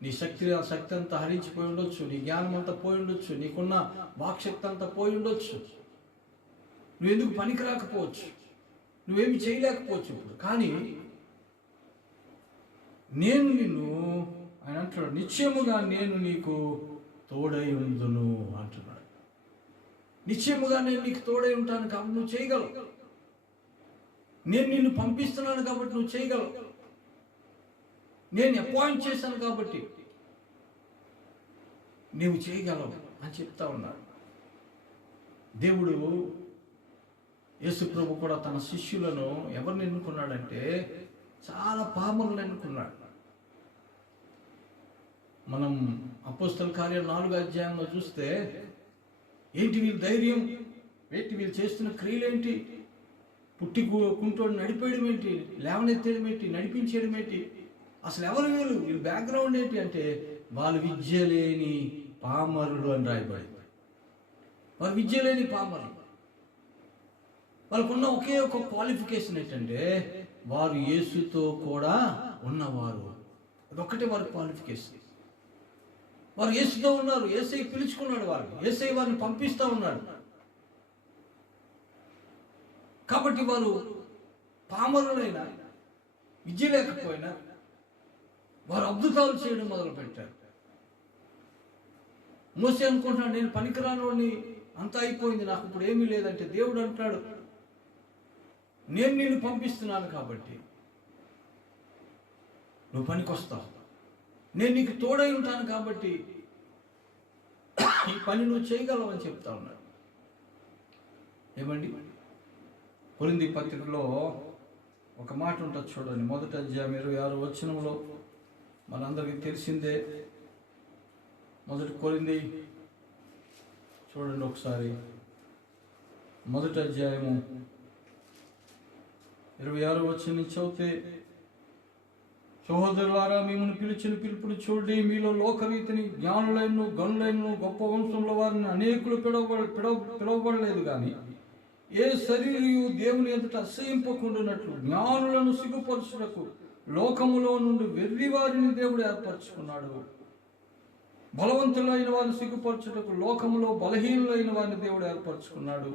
నీ శక్తి అంతా హరించిపోయి ఉండొచ్చు, నీ జ్ఞానం అంతా పోయి ఉండొచ్చు, నీకున్న వాక్శక్తి అంతా పోయి ఉండొచ్చు, నువ్వెందుకు పనికి రాకపోవచ్చు, నువ్వేమి చేయలేకపోవచ్చు ఇప్పుడు, కానీ నేను నిన్ను, ఆయన అంటున్నాడు, నిశ్చయముగా నేను నీకు తోడై ఉందును అంటున్నాడు. నిశ్చయముగా నేను నీకు తోడై ఉంటాను కాబట్టి నువ్వు చేయగలవు. నేను నిన్ను పంపిస్తున్నాను కాబట్టి నువ్వు చేయగలవు. నేను అపాయింట్ చేశాను కాబట్టి నువ్వు చేయగలవు అని చెప్తా ఉన్నాడు. దేవుడు యేసు ప్రభు కూడా తన శిష్యులను ఎవరిని ఎన్నుకున్నాడంటే చాలా పామరులను ఎన్నుకున్నాడు. మనం అపోస్తల కార్యాలు 4వ అధ్యాయంలో చూస్తే ఏంటి వీళ్ళ ధైర్యం, ఏంటి వీళ్ళు చేస్తున్న క్రియలేంటి, పుట్టి కుంటోడు నడిపేయడం ఏంటి, లేవనెత్తేయడం ఏంటి, నడిపించేయడం ఏంటి, అసలు ఎవరు వీళ్ళు బ్యాక్గ్రౌండ్ ఏంటి అంటే వాళ్ళు విద్య లేని పామరులు అని రాయబడింది. వాళ్ళు విద్య లేని పామరులు. వాళ్ళకున్న ఒకే ఒక క్వాలిఫికేషన్ ఏంటంటే వారు యేసుతో కూడా ఉన్నవారు. అదొక్కటే వారి క్వాలిఫికేషన్. వారు యేసుతో ఉన్నారు, యేసై పిలుచుకున్నాడు వారిని, యేసై వారిని పంపిస్తూ ఉన్నాడు. కాబట్టి వారు పామరులైనా విద్య లేకపోయినా వారు అద్భుతాలు చేయడం మొదలు పెట్టారు. మోసే అనుకుంటున్నాడు, నేను పనికిరానోడిని, అంతా అయిపోయింది, నాకు ఇప్పుడు ఏమీ లేదంటే దేవుడు అంటాడు, నేను నిన్ను పంపిస్తున్నాను కాబట్టి నువ్వు పనికొస్తావు, నేను నీకు తోడై ఉంటాను కాబట్టి ఈ పని నువ్వు చేయగలవు అని చెప్తా ఉన్నాడు. ఏమండి, కొరింథీ పత్రికలో ఒక మాట ఉంటుంది చూడండి, 1వ అధ్యాయం 26వ వచనంలో, మనందరికీ తెలిసిందే. 1 కొరింథీ చూడండి ఒకసారి, 1వ అధ్యాయము 26వ వచనం నుంచి చదివితే, సహోదరులారా, మిమ్మల్ని పిలిచిన పిలుపుని చూడండి, మీలో లోకరీతిని జ్ఞానులైన గనులైన గొప్ప వంశంలో వారిని అనేకులు పిలవబడలేదు, కానీ ఏ శరీరయు దేవుని ఎదుట అసహ్యింపకుండానట్లు జ్ఞానులను సిగ్గుపరచుటకు లోకములో నుండి వెర్రి వారిని దేవుడు ఏర్పరచుకున్నాడు. బలవంతులైన వారిని సిగ్గుపరచుటకు లోకములో బలహీనులైన వారిని దేవుడు ఏర్పరచుకున్నాడు.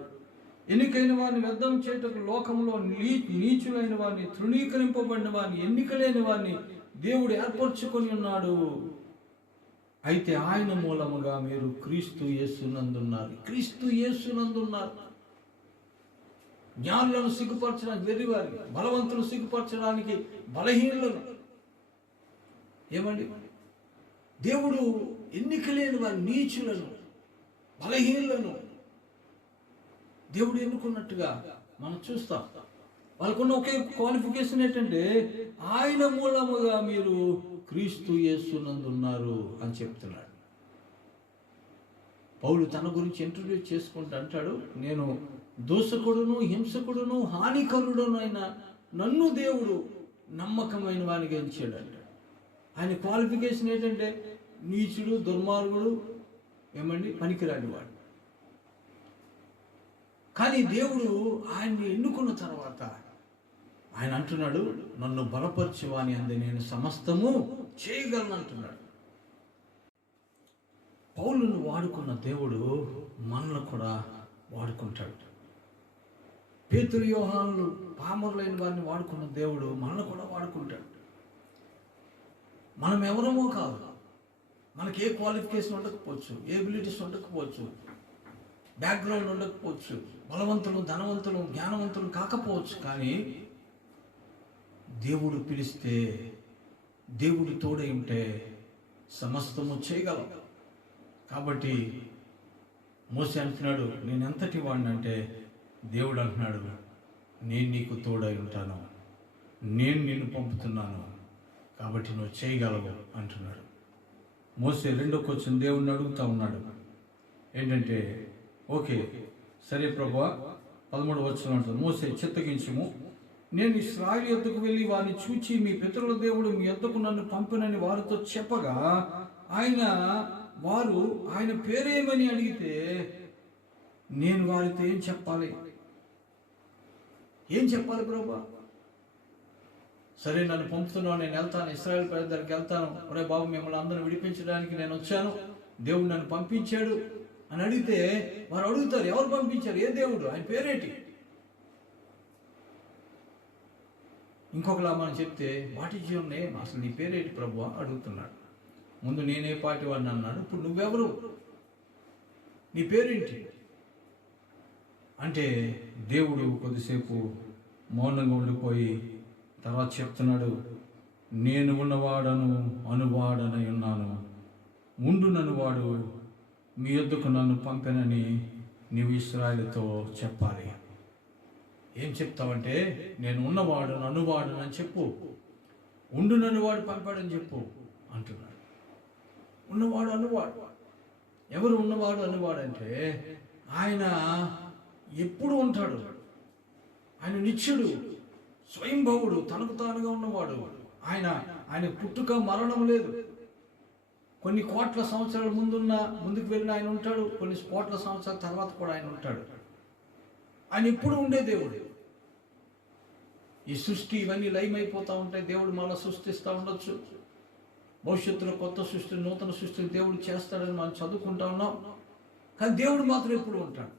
ఎన్నికైన వారిని వ్యర్థం చేయటకు లోకంలో నీచులైన వారిని, తృణీకరింపబడిన వారిని, ఎన్నికలేని వారిని దేవుడు ఏర్పరచుకొని ఉన్నాడు. అయితే ఆయన మూలముగా మీరు క్రీస్తు యేసునందున్నారు. క్రీస్తు యేసునందున్నారు. జ్ఞానులను సిగ్గుపరచడానికి వెర్రివారిని, బలవంతులు సిగ్గుపరచడానికి బలహీనులను. ఏమండి, దేవుడు ఎన్నిక లేని వారి నీచులను, బలహీనులను దేవుడు ఎన్నుకున్నట్టుగా మనం చూస్తాం. వాళ్ళకున్న ఒకే క్వాలిఫికేషన్ ఏంటంటే ఆయన మూలముగా మీరు క్రీస్తు యేసునందున్నారు అని చెప్తున్నాడు. పౌలు తన గురించి ఇంట్రడ్యూస్ చేసుకుంటూ అంటాడు, నేను దోషకుడును, హింసకుడును, హానికరుడునైన నన్ను దేవుడు నమ్మకమైన వానిగా ఎంచాడు అంటాడు. ఆయన క్వాలిఫికేషన్ ఏంటంటే నీచుడు, దుర్మార్గుడు, ఏమండి, పనికిరాని వాడు. కానీ దేవుడు ఆయన్ని ఎన్నుకున్న తర్వాత ఆయన అంటున్నాడు, నన్ను బలపరచువాని అంది నేను సమస్తము చేయగలను అంటున్నాడు. పౌలును వాడుకున్న దేవుడు మనల్ని కూడా వాడుకుంటాడు. పేతురు, యోహానులు పామరులైన వారిని వాడుకున్న దేవుడు మనల్ని కూడా వాడుకుంటాడు. మనం ఎవరమో కాదు, మనకి ఏ క్వాలిఫికేషన్ ఉండకపోవచ్చు, ఏ ఎబిలిటీస్ ఉండకపోవచ్చు, బ్యాక్గ్రౌండ్ ఉండకపోవచ్చు, బలవంతులు, ధనవంతులు, జ్ఞానవంతులు కాకపోవచ్చు. కానీ దేవుడు పిలిస్తే, దేవుడు తోడై ఉంటే సమస్తము చేయగలం. కాబట్టి మోసే అంటున్నాడు, నేను ఎంతటి వాడిని అంటే దేవుడు అంటున్నాడు, నేను నీకు తోడై ఉంటాను, నేను నిన్ను పంపుతున్నాను, కాబట్టి నువ్వు చేయగలవు అంటున్నాడు. మోసే రెండో క్వశ్చన్ దేవుడిని అడుగుతూ ఉన్నాడు, ఏంటంటే ఓకే సరే ప్రభువా, 13వ వచనం అంటుంది, మోసే చిత్తగించుము, నేను ఇశ్రాయేలు యొద్దకు వెళ్ళి వారిని చూచి మీ పితరుల దేవుడు మీ యొద్దకు నన్ను పంపినని వారితో చెప్పగా వారు ఆయన పేరేమని అడిగితే నేను వారితో ఏం చెప్పాలి ప్రభువా? సరే నన్ను పంపుతున్నావు, నేను వెళ్తాను, ఇశ్రాయేలు ప్రజల దగ్గరికి వెళ్తాను, ఒరే బాబు మిమ్మల్ని అందరూ విడిపించడానికి నేను వచ్చాను, దేవుడు నన్ను పంపించాడు అని అడిగితే వారు అడుగుతారు, ఎవరు పంపించారు, ఏ దేవుడు, ఆయన పేరేంటి? ఇంకొకలా మనం చెప్తే వాట్ ఈజ్ యువర్ నేమ్, అసలు నీ పేరేంటి ప్రభువా అడుగుతున్నాడు. ముందు నేనే పాటి వాడిని అన్నాడు, ఇప్పుడు నువ్వెవరు, నీ పేరేంటి అంటే దేవుడు కొద్దిసేపు మౌనంగా ఉండిపోయి తర్వాత చెప్తున్నాడు, నేను ఉన్నవాడను అనువాడనై ఉన్నాను, ఉండునను వాడు మీ యొద్దకు నన్ను పంపెనని నీవు ఇశ్రాయేలుతో చెప్పాలి. ఏం చెప్తావంటే నేను ఉన్నవాడను అనువాడను అని చెప్పు, ఉండునను వాడు పంపాడని చెప్పు అంటున్నాడు. ఉన్నవాడు అనువాడు, ఎవరు ఉన్నవాడు అనువాడు అంటే ఆయన ఎప్పుడు ఉంటాడు, ఆయన నిత్యుడు, స్వయంభవుడు, తనకు తానుగా ఉన్నవాడు. ఆయన పుట్టుక మరణం లేదు. కొన్ని కోట్ల సంవత్సరాల ముందుకు వెళ్ళిన ఆయన ఉంటాడు, కొన్ని కోట్ల సంవత్సరాల తర్వాత కూడా ఆయన ఉంటాడు. ఆయన ఎప్పుడు ఉండే దేవుడు. ఈ సృష్టి ఇవన్నీ లయమైపోతూ ఉంటాయి, దేవుడు మళ్ళీ సృష్టిస్తూ ఉండొచ్చు. భవిష్యత్తులో కొత్త సృష్టి, నూతన సృష్టిని దేవుడు చేస్తాడని మనం చదువుకుంటా ఉన్నాం. కానీ దేవుడు మాత్రం ఎప్పుడు ఉంటాడు,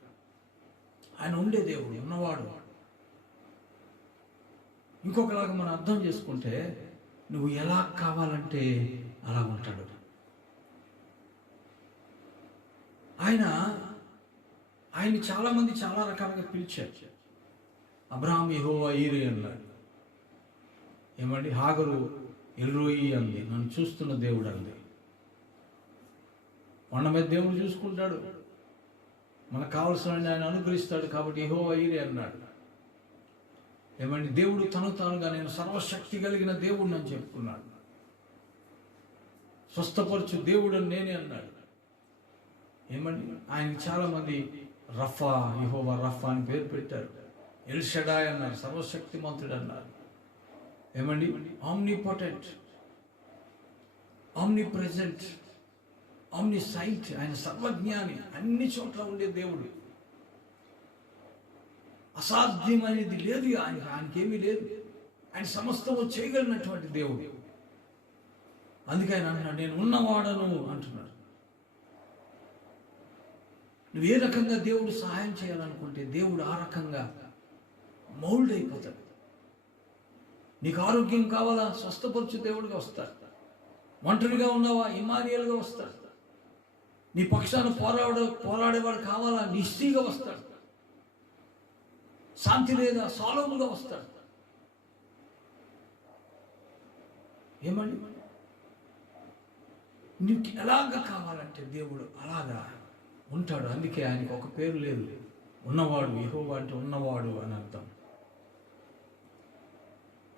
ఆయన ఉండే దేవుడు, ఉన్నవాడు. ఇంకొకలాగా మనం అర్థం చేసుకుంటే నువ్వు ఎలా కావాలంటే అలా ఉంటాడు. ఆయన చాలామంది చాలా రకాలుగా పిలిచారు. అబ్రహాం యెహోవా ఈరే అన్నాడు, ఏమండి, హాగరు ఎల్రోయి అంది, నన్ను చూస్తున్న దేవుడు అంది. కొండ మీద దేవుడు చూసుకుంటాడు, మనకు కావలసిన ఆయన అనుగ్రహిస్తాడు. కాబట్టి యెహోవా ఈరే అన్నాడు. ఏమండి, దేవుడు తను తానుగా నేను సర్వశక్తి కలిగిన దేవుడిని అని చెప్పుకున్నాడు. స్వస్థపరచు దేవుడు అని నేనే అన్నాడు. ఏమండి, ఆయనకి చాలామంది రఫా, యెహోవా రఫా అని పేరు పెట్టారు. ఎల్ షడాయ్ అన్నారు, సర్వశక్తిమంతుడు అన్నారు. ఏమండి, omnipotent, omnipresent, omni sight, ఆయన సర్వజ్ఞాని, అన్ని చోట్ల ఉండే దేవుడు. అసాధ్యమైనది లేదు ఆయనకేమీ లేదు. ఆయన సమస్తము చేయగలిగినటువంటి దేవుడు. అందుకే ఆయన అన్నాడు, నేను ఉన్నవాడను అంటున్నాడు. నువ్వు ఏ రకంగా దేవుడు సహాయం చేయాలనుకుంటే దేవుడు ఆ రకంగా మౌల్డ్ అయిపోతాడు. నీకు ఆరోగ్యం కావాలా, స్వస్థపరచు దేవుడిగా వస్తాడు. ఒంటరిగా ఉన్నావా, ఇమానియల్గా వస్తాడు. నీ పక్షాన పోరాడేవాడు కావాలా, నిశ్చీగా వస్తాడు. శాంతి లేదా సొలొమోనుగా వస్తాడు. ఏమండి, నీకు ఎలాగ కావాలంటే దేవుడు అలాగా ఉంటాడు. అందుకే ఆయనకు ఒక పేరు లేదు, ఉన్నవాడు. యెహోవా అంటే ఉన్నవాడు అని అర్థం.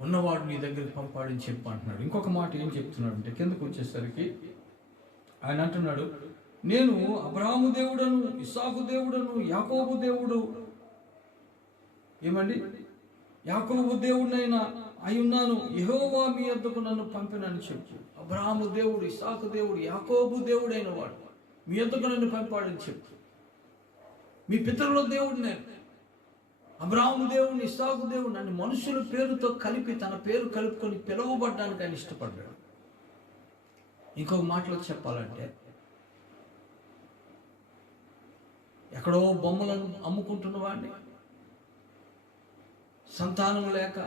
ఉన్నవాడు నీ దగ్గరికి పంపాడని చెప్పు అంటున్నాడు. ఇంకొక మాట ఏం చెప్తున్నాడు అంటే, కిందకు వచ్చేసరికి ఆయన అంటున్నాడు, నేను అబ్రహాము దేవుడను, ఇస్సాకు దేవుడను, యాకోబు దేవుడు, ఏమండి, యాకోబు దేవుడినైనా అయి ఉన్నాను, యెహోవా మీ యొద్దకు నన్ను పంపినని చెప్పు. అబ్రహాము దేవుడు, ఇస్సాకు దేవుడు, యాకోబు దేవుడైన వాడు మీ యొద్దకు నన్ను పంపాడని చెప్పు. మీ పితరుల దేవుడు నేను, అబ్రహాము దేవుడిని, ఇస్సాకు దేవుడు. నన్ను మనుషుల పేరుతో కలిపి తన పేరు కలుపుకొని పిలువబడ్డానికి ఆయన ఇష్టపడ్డాడు. ఇంకొక మాటలో చెప్పాలంటే, ఎక్కడో బొమ్మలను అమ్ముకుంటున్న వాడిని, సంతానం లేక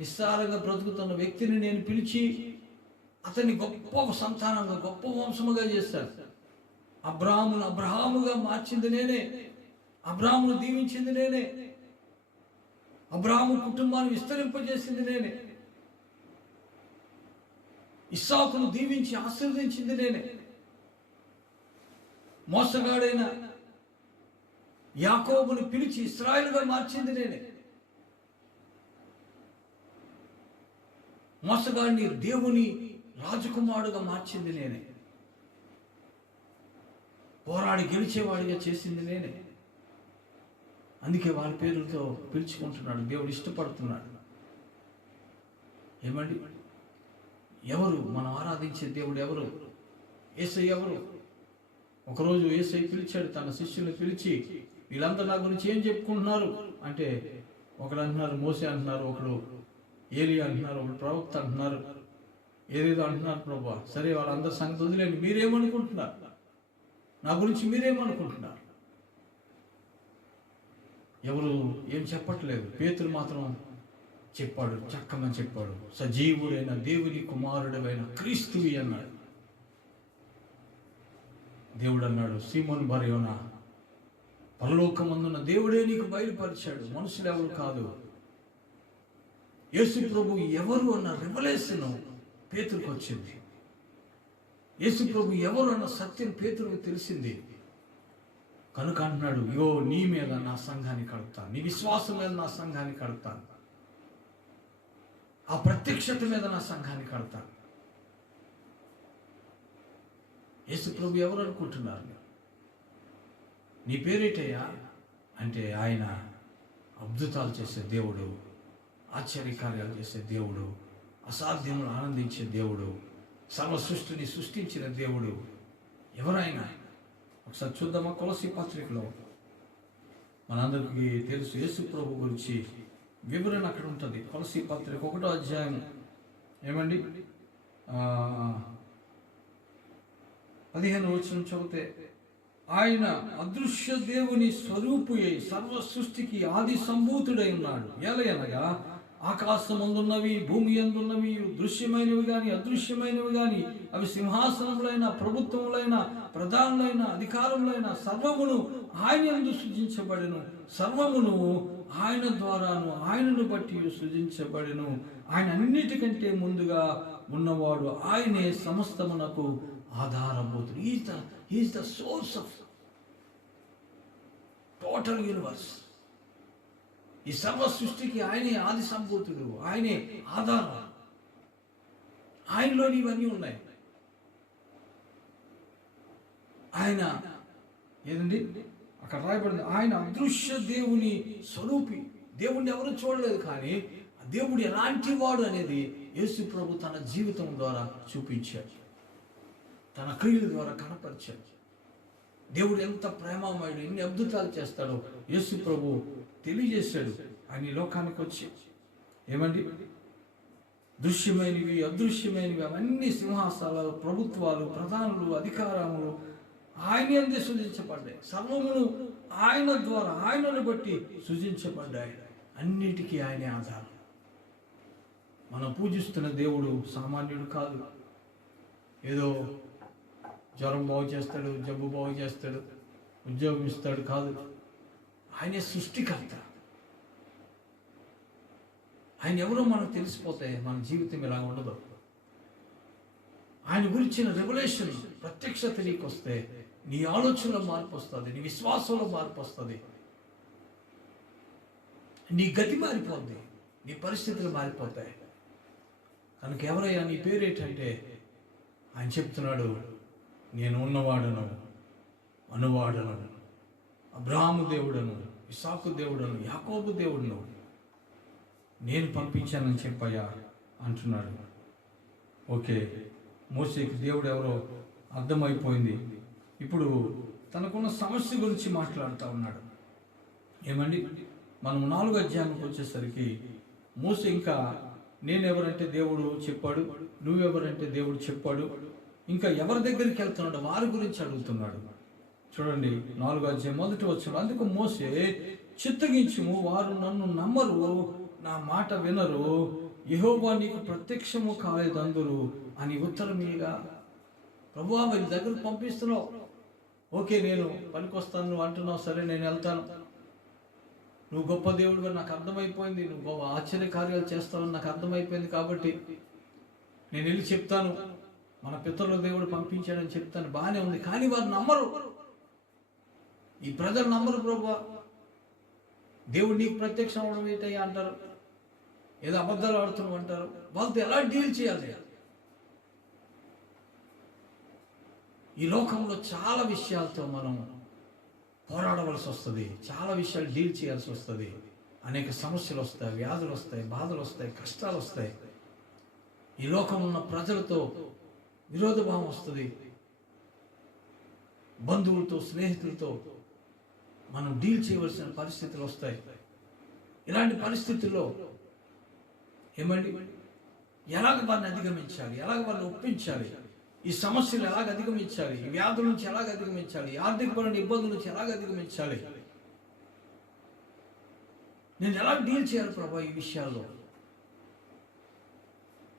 నిస్సారంగా బ్రతుకుతున్న వ్యక్తిని నేను పిలిచి అతన్ని గొప్ప సంతానంగా, గొప్ప వంశముగా చేశాను. అబ్రహాముగా మార్చింది నేనే, అబ్రహామును దీవించింది నేనే, అబ్రహాము కుటుంబాన్ని విస్తరింపజేసింది నేనే, ఇస్సాకును దీవించి ఆశీర్వదించింది నేనే. మోసగాడైన యాకోబును పిలిచి ఇశ్రాయేలుగా మార్చింది నేనే. మోసగాడిని దేవుని రాజకుమారుడుగా మార్చింది నేనే. పోరాడి గెలిచేవాడిగా చేసింది నేనే. అందుకే వాళ్ళ పేరుతో పిలుచుకుంటున్నాడు. దేవుడు ఇష్టపడుతున్నాడు. ఏమండి, ఎవరు మనం ఆరాధించే దేవుడు? ఎవరు? యేసయ్య. ఎవరు? ఒకరోజు యేసయ్య పిలిచాడు తన శిష్యులను పిలిచి, వీళ్ళందరూ నా గురించి ఏం చెప్పుకుంటున్నారు అంటే, ఒకడు అంటున్నారు మోసే అంటున్నారు, ఒకడు ఏలియా అంటున్నారు, ఒకడు ప్రవక్త అంటున్నారు, ఏదేదో అంటున్నారు. ప్రభా, సరే వాళ్ళందరి సంగతి వదిలేండి, మీరేమనుకుంటున్నారు? నా గురించి మీరేమనుకుంటున్నారు? ఎవరు ఏం చెప్పట్లేదు. పేతురు మాత్రం చెప్పాడు, చక్కమని చెప్పాడు, సజీవుడైన దేవుని కుమారుడైన క్రీస్తువి అన్నాడు. దేవుడు అన్నాడు, సీమోను బర్యోనా, పరలోకమందున్న దేవుడే నీకు బయలుపరిచాడు, మనుషులు ఎవరు కాదు. యేసు ప్రభు ఎవరు అన్న రెవల్యూషన్ పేతురుకు వచ్చింది. యేసు ప్రభు ఎవరు అన్న సత్యం పేతురుకు తెలిసింది. కనుక అంటున్నాడు, యో నీ మీద నా సంఘాన్ని కడతాను, నీ విశ్వాసం మీద నా సంఘాన్ని కడతాను, ఆ ప్రత్యక్షత మీద నా సంఘాన్ని కడతాను. యేసు ప్రభు ఎవరు అనుకుంటున్నారు? నీ పేరేటయ్యా అంటే, ఆయన అద్భుతాలు చేసే దేవుడు, ఆశ్చర్యకార్యాలు చేసే దేవుడు, అసాధ్యములు ఆనందించే దేవుడు, సర్వ సృష్టిని సృష్టించిన దేవుడు. ఎవరైనా ఒకసారి చూద్దామా? కొలస్సీ పత్రికలో మనందరికీ తెలుసు యేసు ప్రభు గురించి వివరణ అక్కడ ఉంటుంది. కొలస్సీ పత్రిక 1వ అధ్యాయం ఏమండి 15వ వచనం చదివితే, ఆయన అదృశ్య దేవుని స్వరూపు అయి సర్వ సృష్టికి ఆది సంభూతుడై ఉన్నాడు. ఎలయనగా ఆకాశమందున్నవి, భూమి యందున్నవి, దృశ్యమైనవి కానీ అదృశ్యమైనవి కానీ, అవి సింహాసనములైన, ప్రభుత్వములైన, ప్రధానులైన, అధికారములైన సర్వమును ఆయన యందు సృజించబడెను. సర్వమును ఆయన ద్వారాను ఆయనను బట్టి సృజించబడెను. ఆయన అన్నిటికంటే ముందుగా ఉన్నవాడు, ఆయనే సమస్తమునకు ఆధారభూతుడు. He is the source of total universe. ఈ సర్వ సృష్టికి ఆయనే ఆది సంభూతుడు, ఆయనే ఆధారం. ఆయనలోని ఇవన్నీ ఉన్నాయి. ఆయన ఏదండి అక్కడ రాయబడింది, ఆయన అదృశ్య దేవుని స్వరూపి. దేవుణ్ణి ఎవరు చూడలేదు, కానీ ఆ దేవుడు ఎలాంటి వాడు అనేది యేసు ప్రభు తన జీవితం ద్వారా చూపించాడు, తన క్రియల ద్వారా కనపరిచాడు. దేవుడు ఎంత ప్రేమమయుడు, ఎన్ని అద్భుతాలు చేస్తాడో యేసు ప్రభు తెలియజేశాడు. ఆయన ఈ లోకానికి వచ్చి ఏమండి, దృశ్యమైనవి అదృశ్యమైనవి అవన్నీ సింహాసనాలు, ప్రభుత్వాలు, ప్రధానులు, అధికారములు ఆయన అందే సృజించబడ్డాయి. సర్వమును ఆయన ద్వారా, ఆయనను బట్టి సృజించబడ్డాయి. అన్నిటికీ ఆయనే ఆధారం. మనం పూజిస్తున్న దేవుడు సామాన్యుడు కాదు. ఏదో జ్వరం బాగు చేస్తాడు, జబ్బు బాగు చేస్తాడు, ఉద్యోగం ఇస్తాడు కాదు. ఆయనే సృష్టికర్త. ఆయన ఎవరో మనకు తెలిసిపోతే మన జీవితం ఇలా ఉండదు. ఆయన గురించిన రెవల్యూషన్ ప్రత్యక్షత నీకు వస్తే నీ ఆలోచనలో మార్పు వస్తుంది, నీ విశ్వాసంలో మార్పు వస్తుంది, నీ గతి మారిపోద్ది, నీ పరిస్థితులు మారిపోతాయి. కనుక ఎవరయ్యా నీ పేరేంటంటే ఆయన చెప్తున్నాడు, నేను ఉన్నవాడను, అనువాడను, అబ్రాహాము దేవుడను, ఇస్సాకు దేవుడను, యాకోబు దేవుడను, నేను పంపించానని చెప్పయ్యా అంటున్నాడు. ఓకే, మోసేకి దేవుడు ఎవరో అర్థమైపోయింది. ఇప్పుడు తనకున్న సమస్య గురించి మాట్లాడుతూ ఉన్నాడు. ఏమండి, మనం 4వ అధ్యాయానికి వచ్చేసరికి మోసే ఇంకా నేనెవరంటే దేవుడు చెప్పాడు, నువ్వెవరంటే దేవుడు చెప్పాడు, ఇంకా ఎవరి దగ్గరికి వెళ్తున్నాడు వారి గురించి అడుగుతున్నాడు. చూడండి 4వ అధ్యాయం 1వ వచనం, అందుకు మోసే చిత్తగించుము, వారు నన్ను నమ్మరు, నా మాట వినరు, యెహోవా నీకు ప్రత్యక్షము కాలేదందురు అని ఉత్తరం ఇయ్యగా. ప్రభువా వీరి దగ్గర పంపిస్తున్నావు, ఓకే నేను పనికొస్తాను, నువ్వు అంటున్నావు, సరే నేను వెళ్తాను, నువ్వు గొప్ప దేవుడుగా నాకు అర్థమైపోయింది, నువ్వు గొప్ప ఆశ్చర్య కార్యాలు చేస్తావని నాకు అర్థమైపోయింది, కాబట్టి నేను వెళ్ళి చెప్తాను, మన పితరుల దేవుడు పంపించాడని చెప్తాను, బాగానే ఉంది. కానీ వారు నమ్మరు, ఈ ప్రజలు నమ్మరు. ప్రభువా దేవుడు నీకు ప్రత్యక్షం అవడం ఏంటయ్యా అంటారు, ఏదో అబద్ధాలు ఆడుతున్నావు అంటారు. వాళ్ళతో ఎలా డీల్ చేయాలి? ఈ లోకంలో చాలా విషయాలతో మనం పోరాడవలసి వస్తుంది, చాలా విషయాలు డీల్ చేయాల్సి వస్తుంది. అనేక సమస్యలు వస్తాయి, వ్యాధులు వస్తాయి, బాధలు వస్తాయి, కష్టాలు వస్తాయి. ఈ లోకంలో ఉన్న ప్రజలతో విరోధభావం వస్తుంది, బంధువులతో, స్నేహితులతో మనం డీల్ చేయవలసిన పరిస్థితులు వస్తాయి. ఇలాంటి పరిస్థితుల్లో ఏమండి, ఎలాగ వారిని అధిగమించాలి, ఎలాగ వారిని ఒప్పించాలి, ఈ సమస్యలు ఎలాగ అధిగమించాలి, ఈ వ్యాధుల నుంచి ఎలాగ అధిగమించాలి, ఆర్థికపరమైన ఇబ్బందుల నుంచి ఎలాగ అధిగమించాలి, నేను ఎలా డీల్ చేయాలి ప్రభా ఈ విషయాల్లో,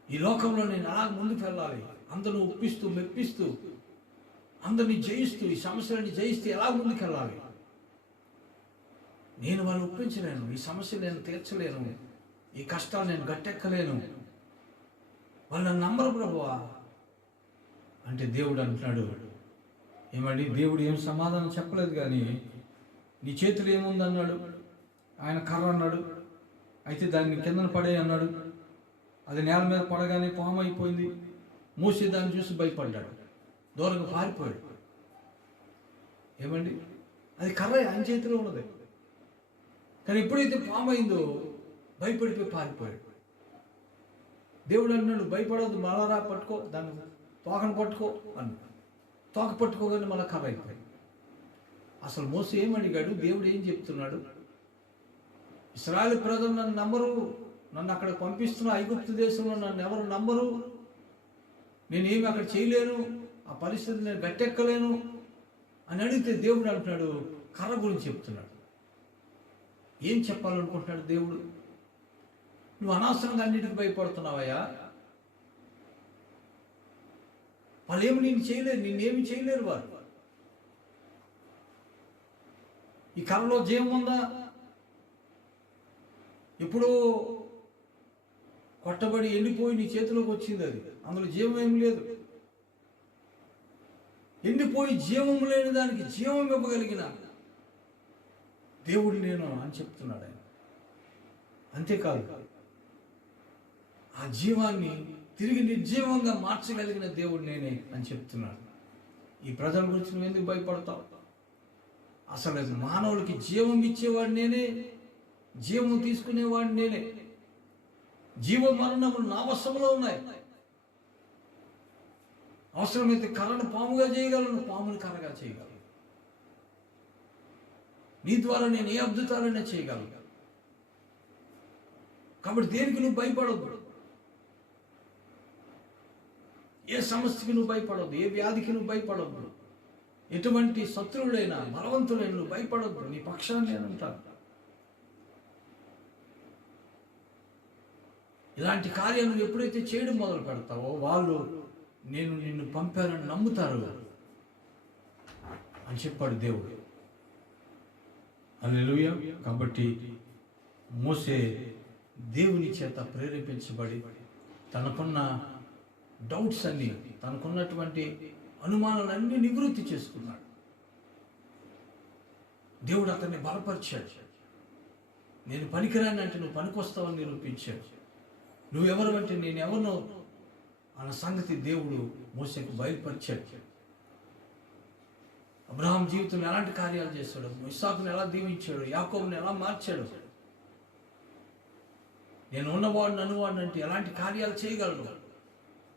ఈ లోకంలో నేను ఎలా ముందుకు వెళ్ళాలి, అందరూ ఒప్పిస్తూ మెప్పిస్తూ అందరినీ జయిస్తూ ఈ సమస్యలని జయిస్తూ ఎలా ముందుకు వెళ్ళాలి. నేను వాళ్ళు ఒప్పించలేను, ఈ సమస్యలు నేను తీర్చలేను, ఈ కష్టాలు నేను గట్టెక్కలేను, వాళ్ళని నమ్మరు ప్రభువా అంటే దేవుడు అంటున్నాడు. ఏమండి, దేవుడు ఏం సమాధానం చెప్పలేదు, కానీ నీ చేతులు ఏముంది అన్నాడు. ఆయన కర్ర అన్నాడు, అయితే దాన్ని కిందన పడే అన్నాడు. అది నేల మీద పడగానే పాము అయిపోయింది. మోసే దాన్ని చూసి భయపడ్డాడు, దూరంగా పారిపోయాడు. ఏమండి, అది కర్ర ఆయన చేతిలో ఉన్నది, కానీ ఎప్పుడైతే పాము అయిందో భయపడిపోయి పారిపోయాడు. దేవుడు అన్నాడు, భయపడవద్దు, మళ్ళా పట్టుకో, దాన్ని తోకను పట్టుకో అన్నాడు. తోక పట్టుకోగానే మళ్ళీ కర్ర అయిపోయాడు. అసలు మోసే ఏమడిగాడు, దేవుడు ఏం చెప్తున్నాడు? ఇశ్రాయేలు ప్రజలు నన్ను నమ్మరు, నన్ను అక్కడ పంపిస్తున్న ఐగుప్తు దేశంలో నన్ను ఎవరు నమ్మరు, నేనేమి అక్కడ చేయలేను, ఆ పరిస్థితి నేను గట్టెక్కలేను అని అడిగితే దేవుడు అంటున్నాడు, కర్ర గురించి చెప్తున్నాడు. ఏం చెప్పాలనుకుంటున్నాడు దేవుడు? నువ్వు అనవసరంగా అన్నిటికి భయపడుతున్నావయ్యా, వాళ్ళు ఏమి నేను చేయలేరు, నిన్నేమి చేయలేరు వారు. ఈ కర్రలో జీవం ఉందా? ఎప్పుడో కొట్టబడి ఎండిపోయి నీ చేతిలోకి వచ్చింది, అది అందులో జీవం ఏమి లేదు. ఎండిపోయి జీవం లేని దానికి జీవం ఇవ్వగలిగిన దేవుడు నేను అని చెప్తున్నాడు ఆయన. అంతేకాదు, ఆ జీవాన్ని తిరిగి నిర్జీవంగా మార్చగలిగిన దేవుడు నేనే అని చెప్తున్నాడు. ఈ ప్రజల గురించి నువ్వు ఎందుకు భయపడతావు? అసలు మానవులకి జీవం ఇచ్చేవాడు నేనే, జీవం తీసుకునేవాడు నేనే. జీవ మరణములు నా వశంలో ఉన్నాయి. అవసరమైతే కర్రను పాముగా చేయగలను, పాముని కర్రగా చేయగలను. నీ ద్వారా నేను ఏ అద్భుతాలైనా చేయగలను. కాబట్టి దేనికి నువ్వు భయపడవద్దు, ఏ సమస్యకి నువ్వు భయపడవద్దు, ఏ వ్యాధికి నువ్వు భయపడవద్దు, ఎటువంటి శత్రువులైనా బలవంతులైన నువ్వు భయపడవద్దు, నీ పక్షాన్ని నేను ఉంటాను. ఇలాంటి కార్యాలు నువ్వు ఎప్పుడైతే చేయడం మొదలు పెడతావో వాళ్ళు నేను నిన్ను పంపానని నమ్ముతారు అని చెప్పాడు దేవుడు. హల్లెలూయా. కాబట్టి మోసే దేవుని చేత ప్రేరేపించబడి తనకున్న డౌట్స్ అన్ని, తనకున్నటువంటి అనుమానాలన్నీ నివృత్తి చేసుకున్నాడు. దేవుడు అతన్ని బలపరిచాడు. నేను పనికిరాని అంటే నువ్వు పనికొస్తావని నిరూపించాడు. నువ్వెవరు అంటే నేను ఎవరినో అన్న సంగతి దేవుడు మోసేకు బయలుపరిచాడు. అబ్రహాం జీవితంలో ఎలాంటి కార్యాలు చేశాడు, ఇస్సాకును ఎలా దీవించాడు, యాకోబుని ఎలా మార్చాడు, నేను ఉన్నవాడు నన్నువాడు అంటే ఎలాంటి కార్యాలు చేయగలను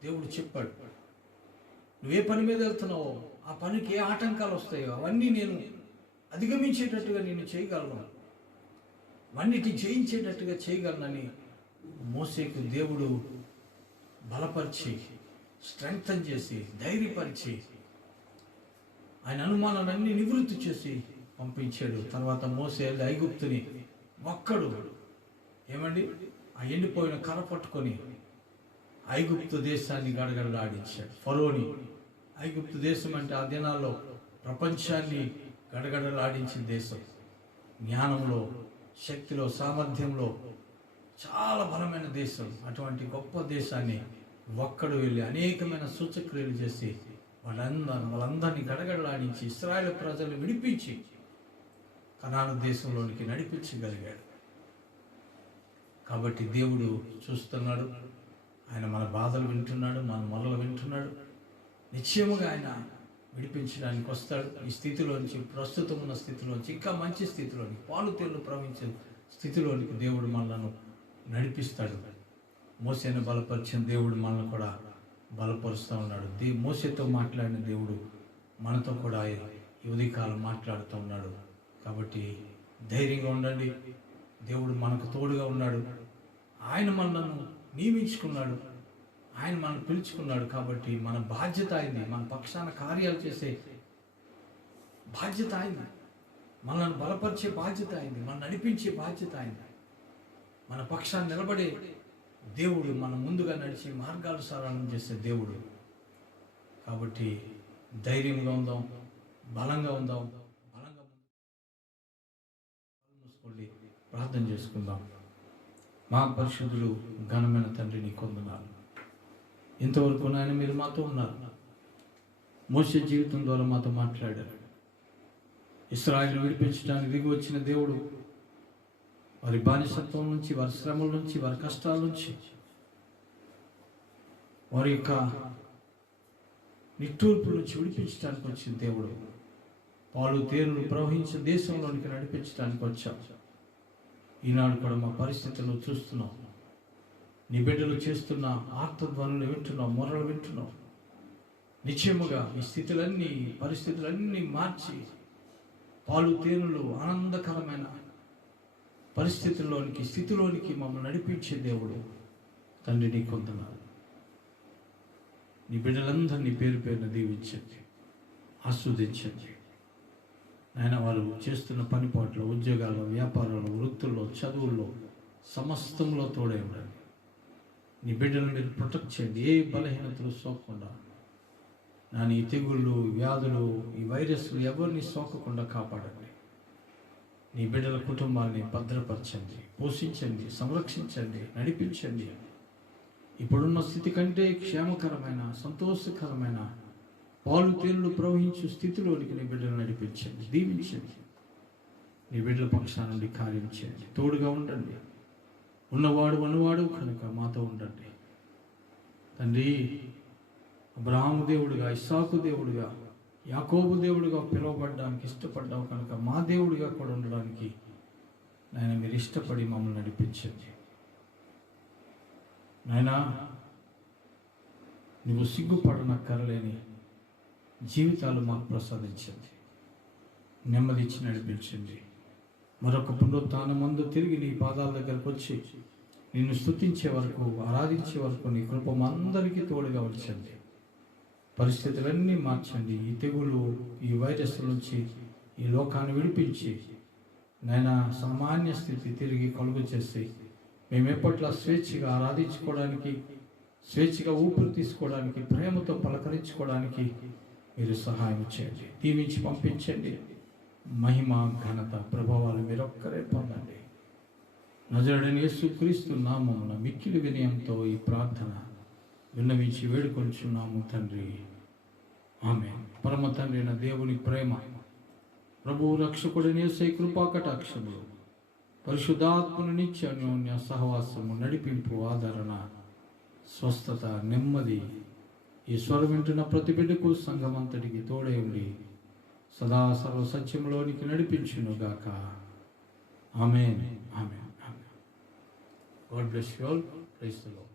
దేవుడు చెప్పాడు. నువ్వే పని మీద వెళ్తున్నావో ఆ పనికి ఏ ఆటంకాలు వస్తాయో అవన్నీ నేను అధిగమించేటట్టుగా నేను చేయగలను, అవన్నిటిని జయించేటట్టుగా చేయగలనని మోసేకు దేవుడు బలపరిచి, స్ట్రెంగ్తన్ చేసి, ధైర్యపరిచి, ఆయన అనుమానాలన్నీ నివృత్తి చేసి పంపించాడు. తర్వాత మోసే ఐగుప్తుని ఒక్కడు ఏమండి ఆ ఎండిపోయిన కర్ర పట్టుకొని ఐగుప్తు దేశాన్ని గడగడలాడించాడు. ఫరోని, ఐగుప్తు దేశం అంటే ఆ దినాల్లో ప్రపంచాన్ని గడగడలాడించిన దేశం. జ్ఞానంలో, శక్తిలో, సామర్థ్యంలో చాలా బలమైన దేశం. అటువంటి గొప్ప దేశాన్ని ఒక్కడు వెళ్ళి అనేకమైన సూచక్రియలు చేసి వాళ్ళందరినీ గడగడలాడించి ఇశ్రాయేలు ప్రజలు విడిపించి కనాను దేశంలోనికి నడిపించగలిగాడు. కాబట్టి దేవుడు చూస్తున్నాడు, ఆయన మన బాధలు వింటున్నాడు, మన మొలలు వింటున్నాడు. నిశ్చయముగా ఆయన విడిపించడానికి వస్తాడు. ఈ స్థితిలోంచి, ప్రస్తుతం ఉన్న స్థితిలోంచి ఇంకా మంచి స్థితిలోని, పాలు తేళ్లు ప్రవహించే స్థితిలోనికి దేవుడు మనలను నడిపిస్తాడు. మోసేను బలపరిచిన దేవుడు మనల్ని కూడా బలపరుస్తూ ఉన్నాడు. మోసేతో మాట్లాడిన దేవుడు మనతో కూడా ఈ ఉదయకాలం మాట్లాడుతూ ఉన్నాడు. కాబట్టి ధైర్యంగా ఉండండి. దేవుడు మనకు తోడుగా ఉన్నాడు. ఆయన మనల్ని నియమించుకున్నాడు, ఆయన మనల్ని పిలుచుకున్నాడు. కాబట్టి మన బాధ్యత అయింది, మన పక్షాన కార్యాలు చేసే బాధ్యత అయింది, మనల్ని బలపరిచే బాధ్యత అయింది, మన నడిపించే బాధ్యత అయింది. మన పక్షాన్ని నిలబడే దేవుడు, మన ముందుగా నడిచి మార్గాలు సరళం చేసే దేవుడు. కాబట్టి ధైర్యంగా ఉందాం, బలంగా ఉందాం. బలంగా మూసుకోండి, ప్రార్థన చేసుకుందాం. మా పరిశుద్ధుడు ఘనమైన తండ్రి, నీ కొందనాలు. ఇంతవరకు నాయన మీరు మాతో ఉన్నారు. మోసే జీవితం ద్వారా మాతో మాట్లాడారు. ఇశ్రాయేలును విడిపించడానికి దిగి వచ్చిన దేవుడు వారి బానిసత్వం నుంచి, వారి శ్రమల నుంచి, వారి కష్టాల నుంచి, వారి యొక్క నిట్టూర్పు నుంచి విడిపించడానికి వచ్చిన దేవుడు. పాలు తేనెలు ప్రవహించిన దేశంలోనికి నడిపించడానికి వచ్చాం. ఈనాడు కూడా మా పరిస్థితులను చూస్తున్నాం. నీ బిడ్డలు చేస్తున్న ఆర్తధ్వనులు వింటున్నాం, మొరలు వింటున్నాం. నిశ్చయముగా ఈ స్థితులన్నీ, పరిస్థితులన్నీ మార్చి పాలు తేనెలు ఆనందకరమైన పరిస్థితుల్లోనికి, స్థితిలోనికి మమ్మల్ని నడిపించే దేవుడు తండ్రి, నీ కొందనాలు. నీ బిడ్డలందరినీ పేరు పేరున దీవించండి, ఆస్వాదించండి. నాయన వారు చేస్తున్న పనిపాట్లో, ఉద్యోగాల్లో, వ్యాపారాల్లో, వృత్తుల్లో, చదువుల్లో, సమస్తంలో తోడే ఉండండి. నీ బిడ్డలను మీరు ప్రొటెక్ట్ చేయండి, ఏ బలహీనతలు సోకకుండా. ఈ తెగుళ్ళు, వ్యాధులు, ఈ వైరస్లు ఎవరిని సోకకుండా కాపాడండి. నీ బిడ్డల కుటుంబాన్ని భద్రపరచండి, పోషించండి, సంరక్షించండి, నడిపించండి. ఇప్పుడున్న స్థితి కంటే క్షేమకరమైన, సంతోషకరమైన, పాలు తేనెలు ప్రవహించే స్థితిలోనికి నీ బిడ్డలు నడిపించండి, దీవించండి. నీ బిడ్డల పక్షాన నుండి కార్యం చేయండి, తోడుగా ఉండండి. ఉన్నవాడు అనువాడు కనుక మాతో ఉండండి తండ్రి. అబ్రహాము దేవుడుగా, ఇస్సాకు దేవుడుగా, యాకోబు దేవుడుగా పిలువబడడానికి ఇష్టపడ్డావు కనుక మా దేవుడిగా కూడా ఉండడానికి నాయన మీరు ఇష్టపడి మమ్మల్ని నడిపించండి. నాయనా, నువ్వు సిగ్గుపడనక్కరలేని జీవితాలు మాకు ప్రసాదించండి, నెమ్మదిచ్చి నడిపించండి. మరొక పునరుత్థానం ముందు తిరిగి నీ పాదాల దగ్గరకు వచ్చి నిన్ను స్తుతించే వరకు, ఆరాధించే వరకు నీ కృప మా అందరికీ తోడుగా ఉంచండి. పరిస్థితులన్నీ మార్చండి. ఈ తెగులు, ఈ వైరస్ నుంచి ఈ లోకాన్ని విడిపించి నాయనా సామాన్య స్థితి తిరిగి కలుగు చేసి మేము ఎప్పట్లా స్వేచ్ఛగా ఆరాధించుకోవడానికి, స్వేచ్ఛగా ఊపిరి తీసుకోవడానికి, ప్రేమతో పలకరించుకోవడానికి మీరు సహాయం చేయండి. దీవించి పంపించండి. మహిమ, ఘనత, ప్రభావాలు మీరొక్కరే పొందండి. నజరేయుడైన యేసుక్రీస్తు నామమున మిక్కిలి వినయంతో ఈ ప్రార్థన విన్నవించి వేడుకొంచున్నాము తండ్రి. ఆమేన్. పరమ తండ్రి అయిన దేవుని ప్రేమ, ప్రభువు రక్షకుడైన యేసయ్య కృపా కటాక్షములు, పరిశుద్ధాత్మను నిత్య అన్యోన్య సహవాసము, నడిపింపు, ఆదరణ, స్వస్థత, నెమ్మది ఈ స్వరం వింటున్న ప్రతి బిడ్డకు సంఘమంతటికి తోడై ఉండి సదా సర్వ సత్యంలోనికి నడిపించునుగాక. ఆమేన్. ఆమేన్. ఆమేన్. God bless you all. Praise the lord.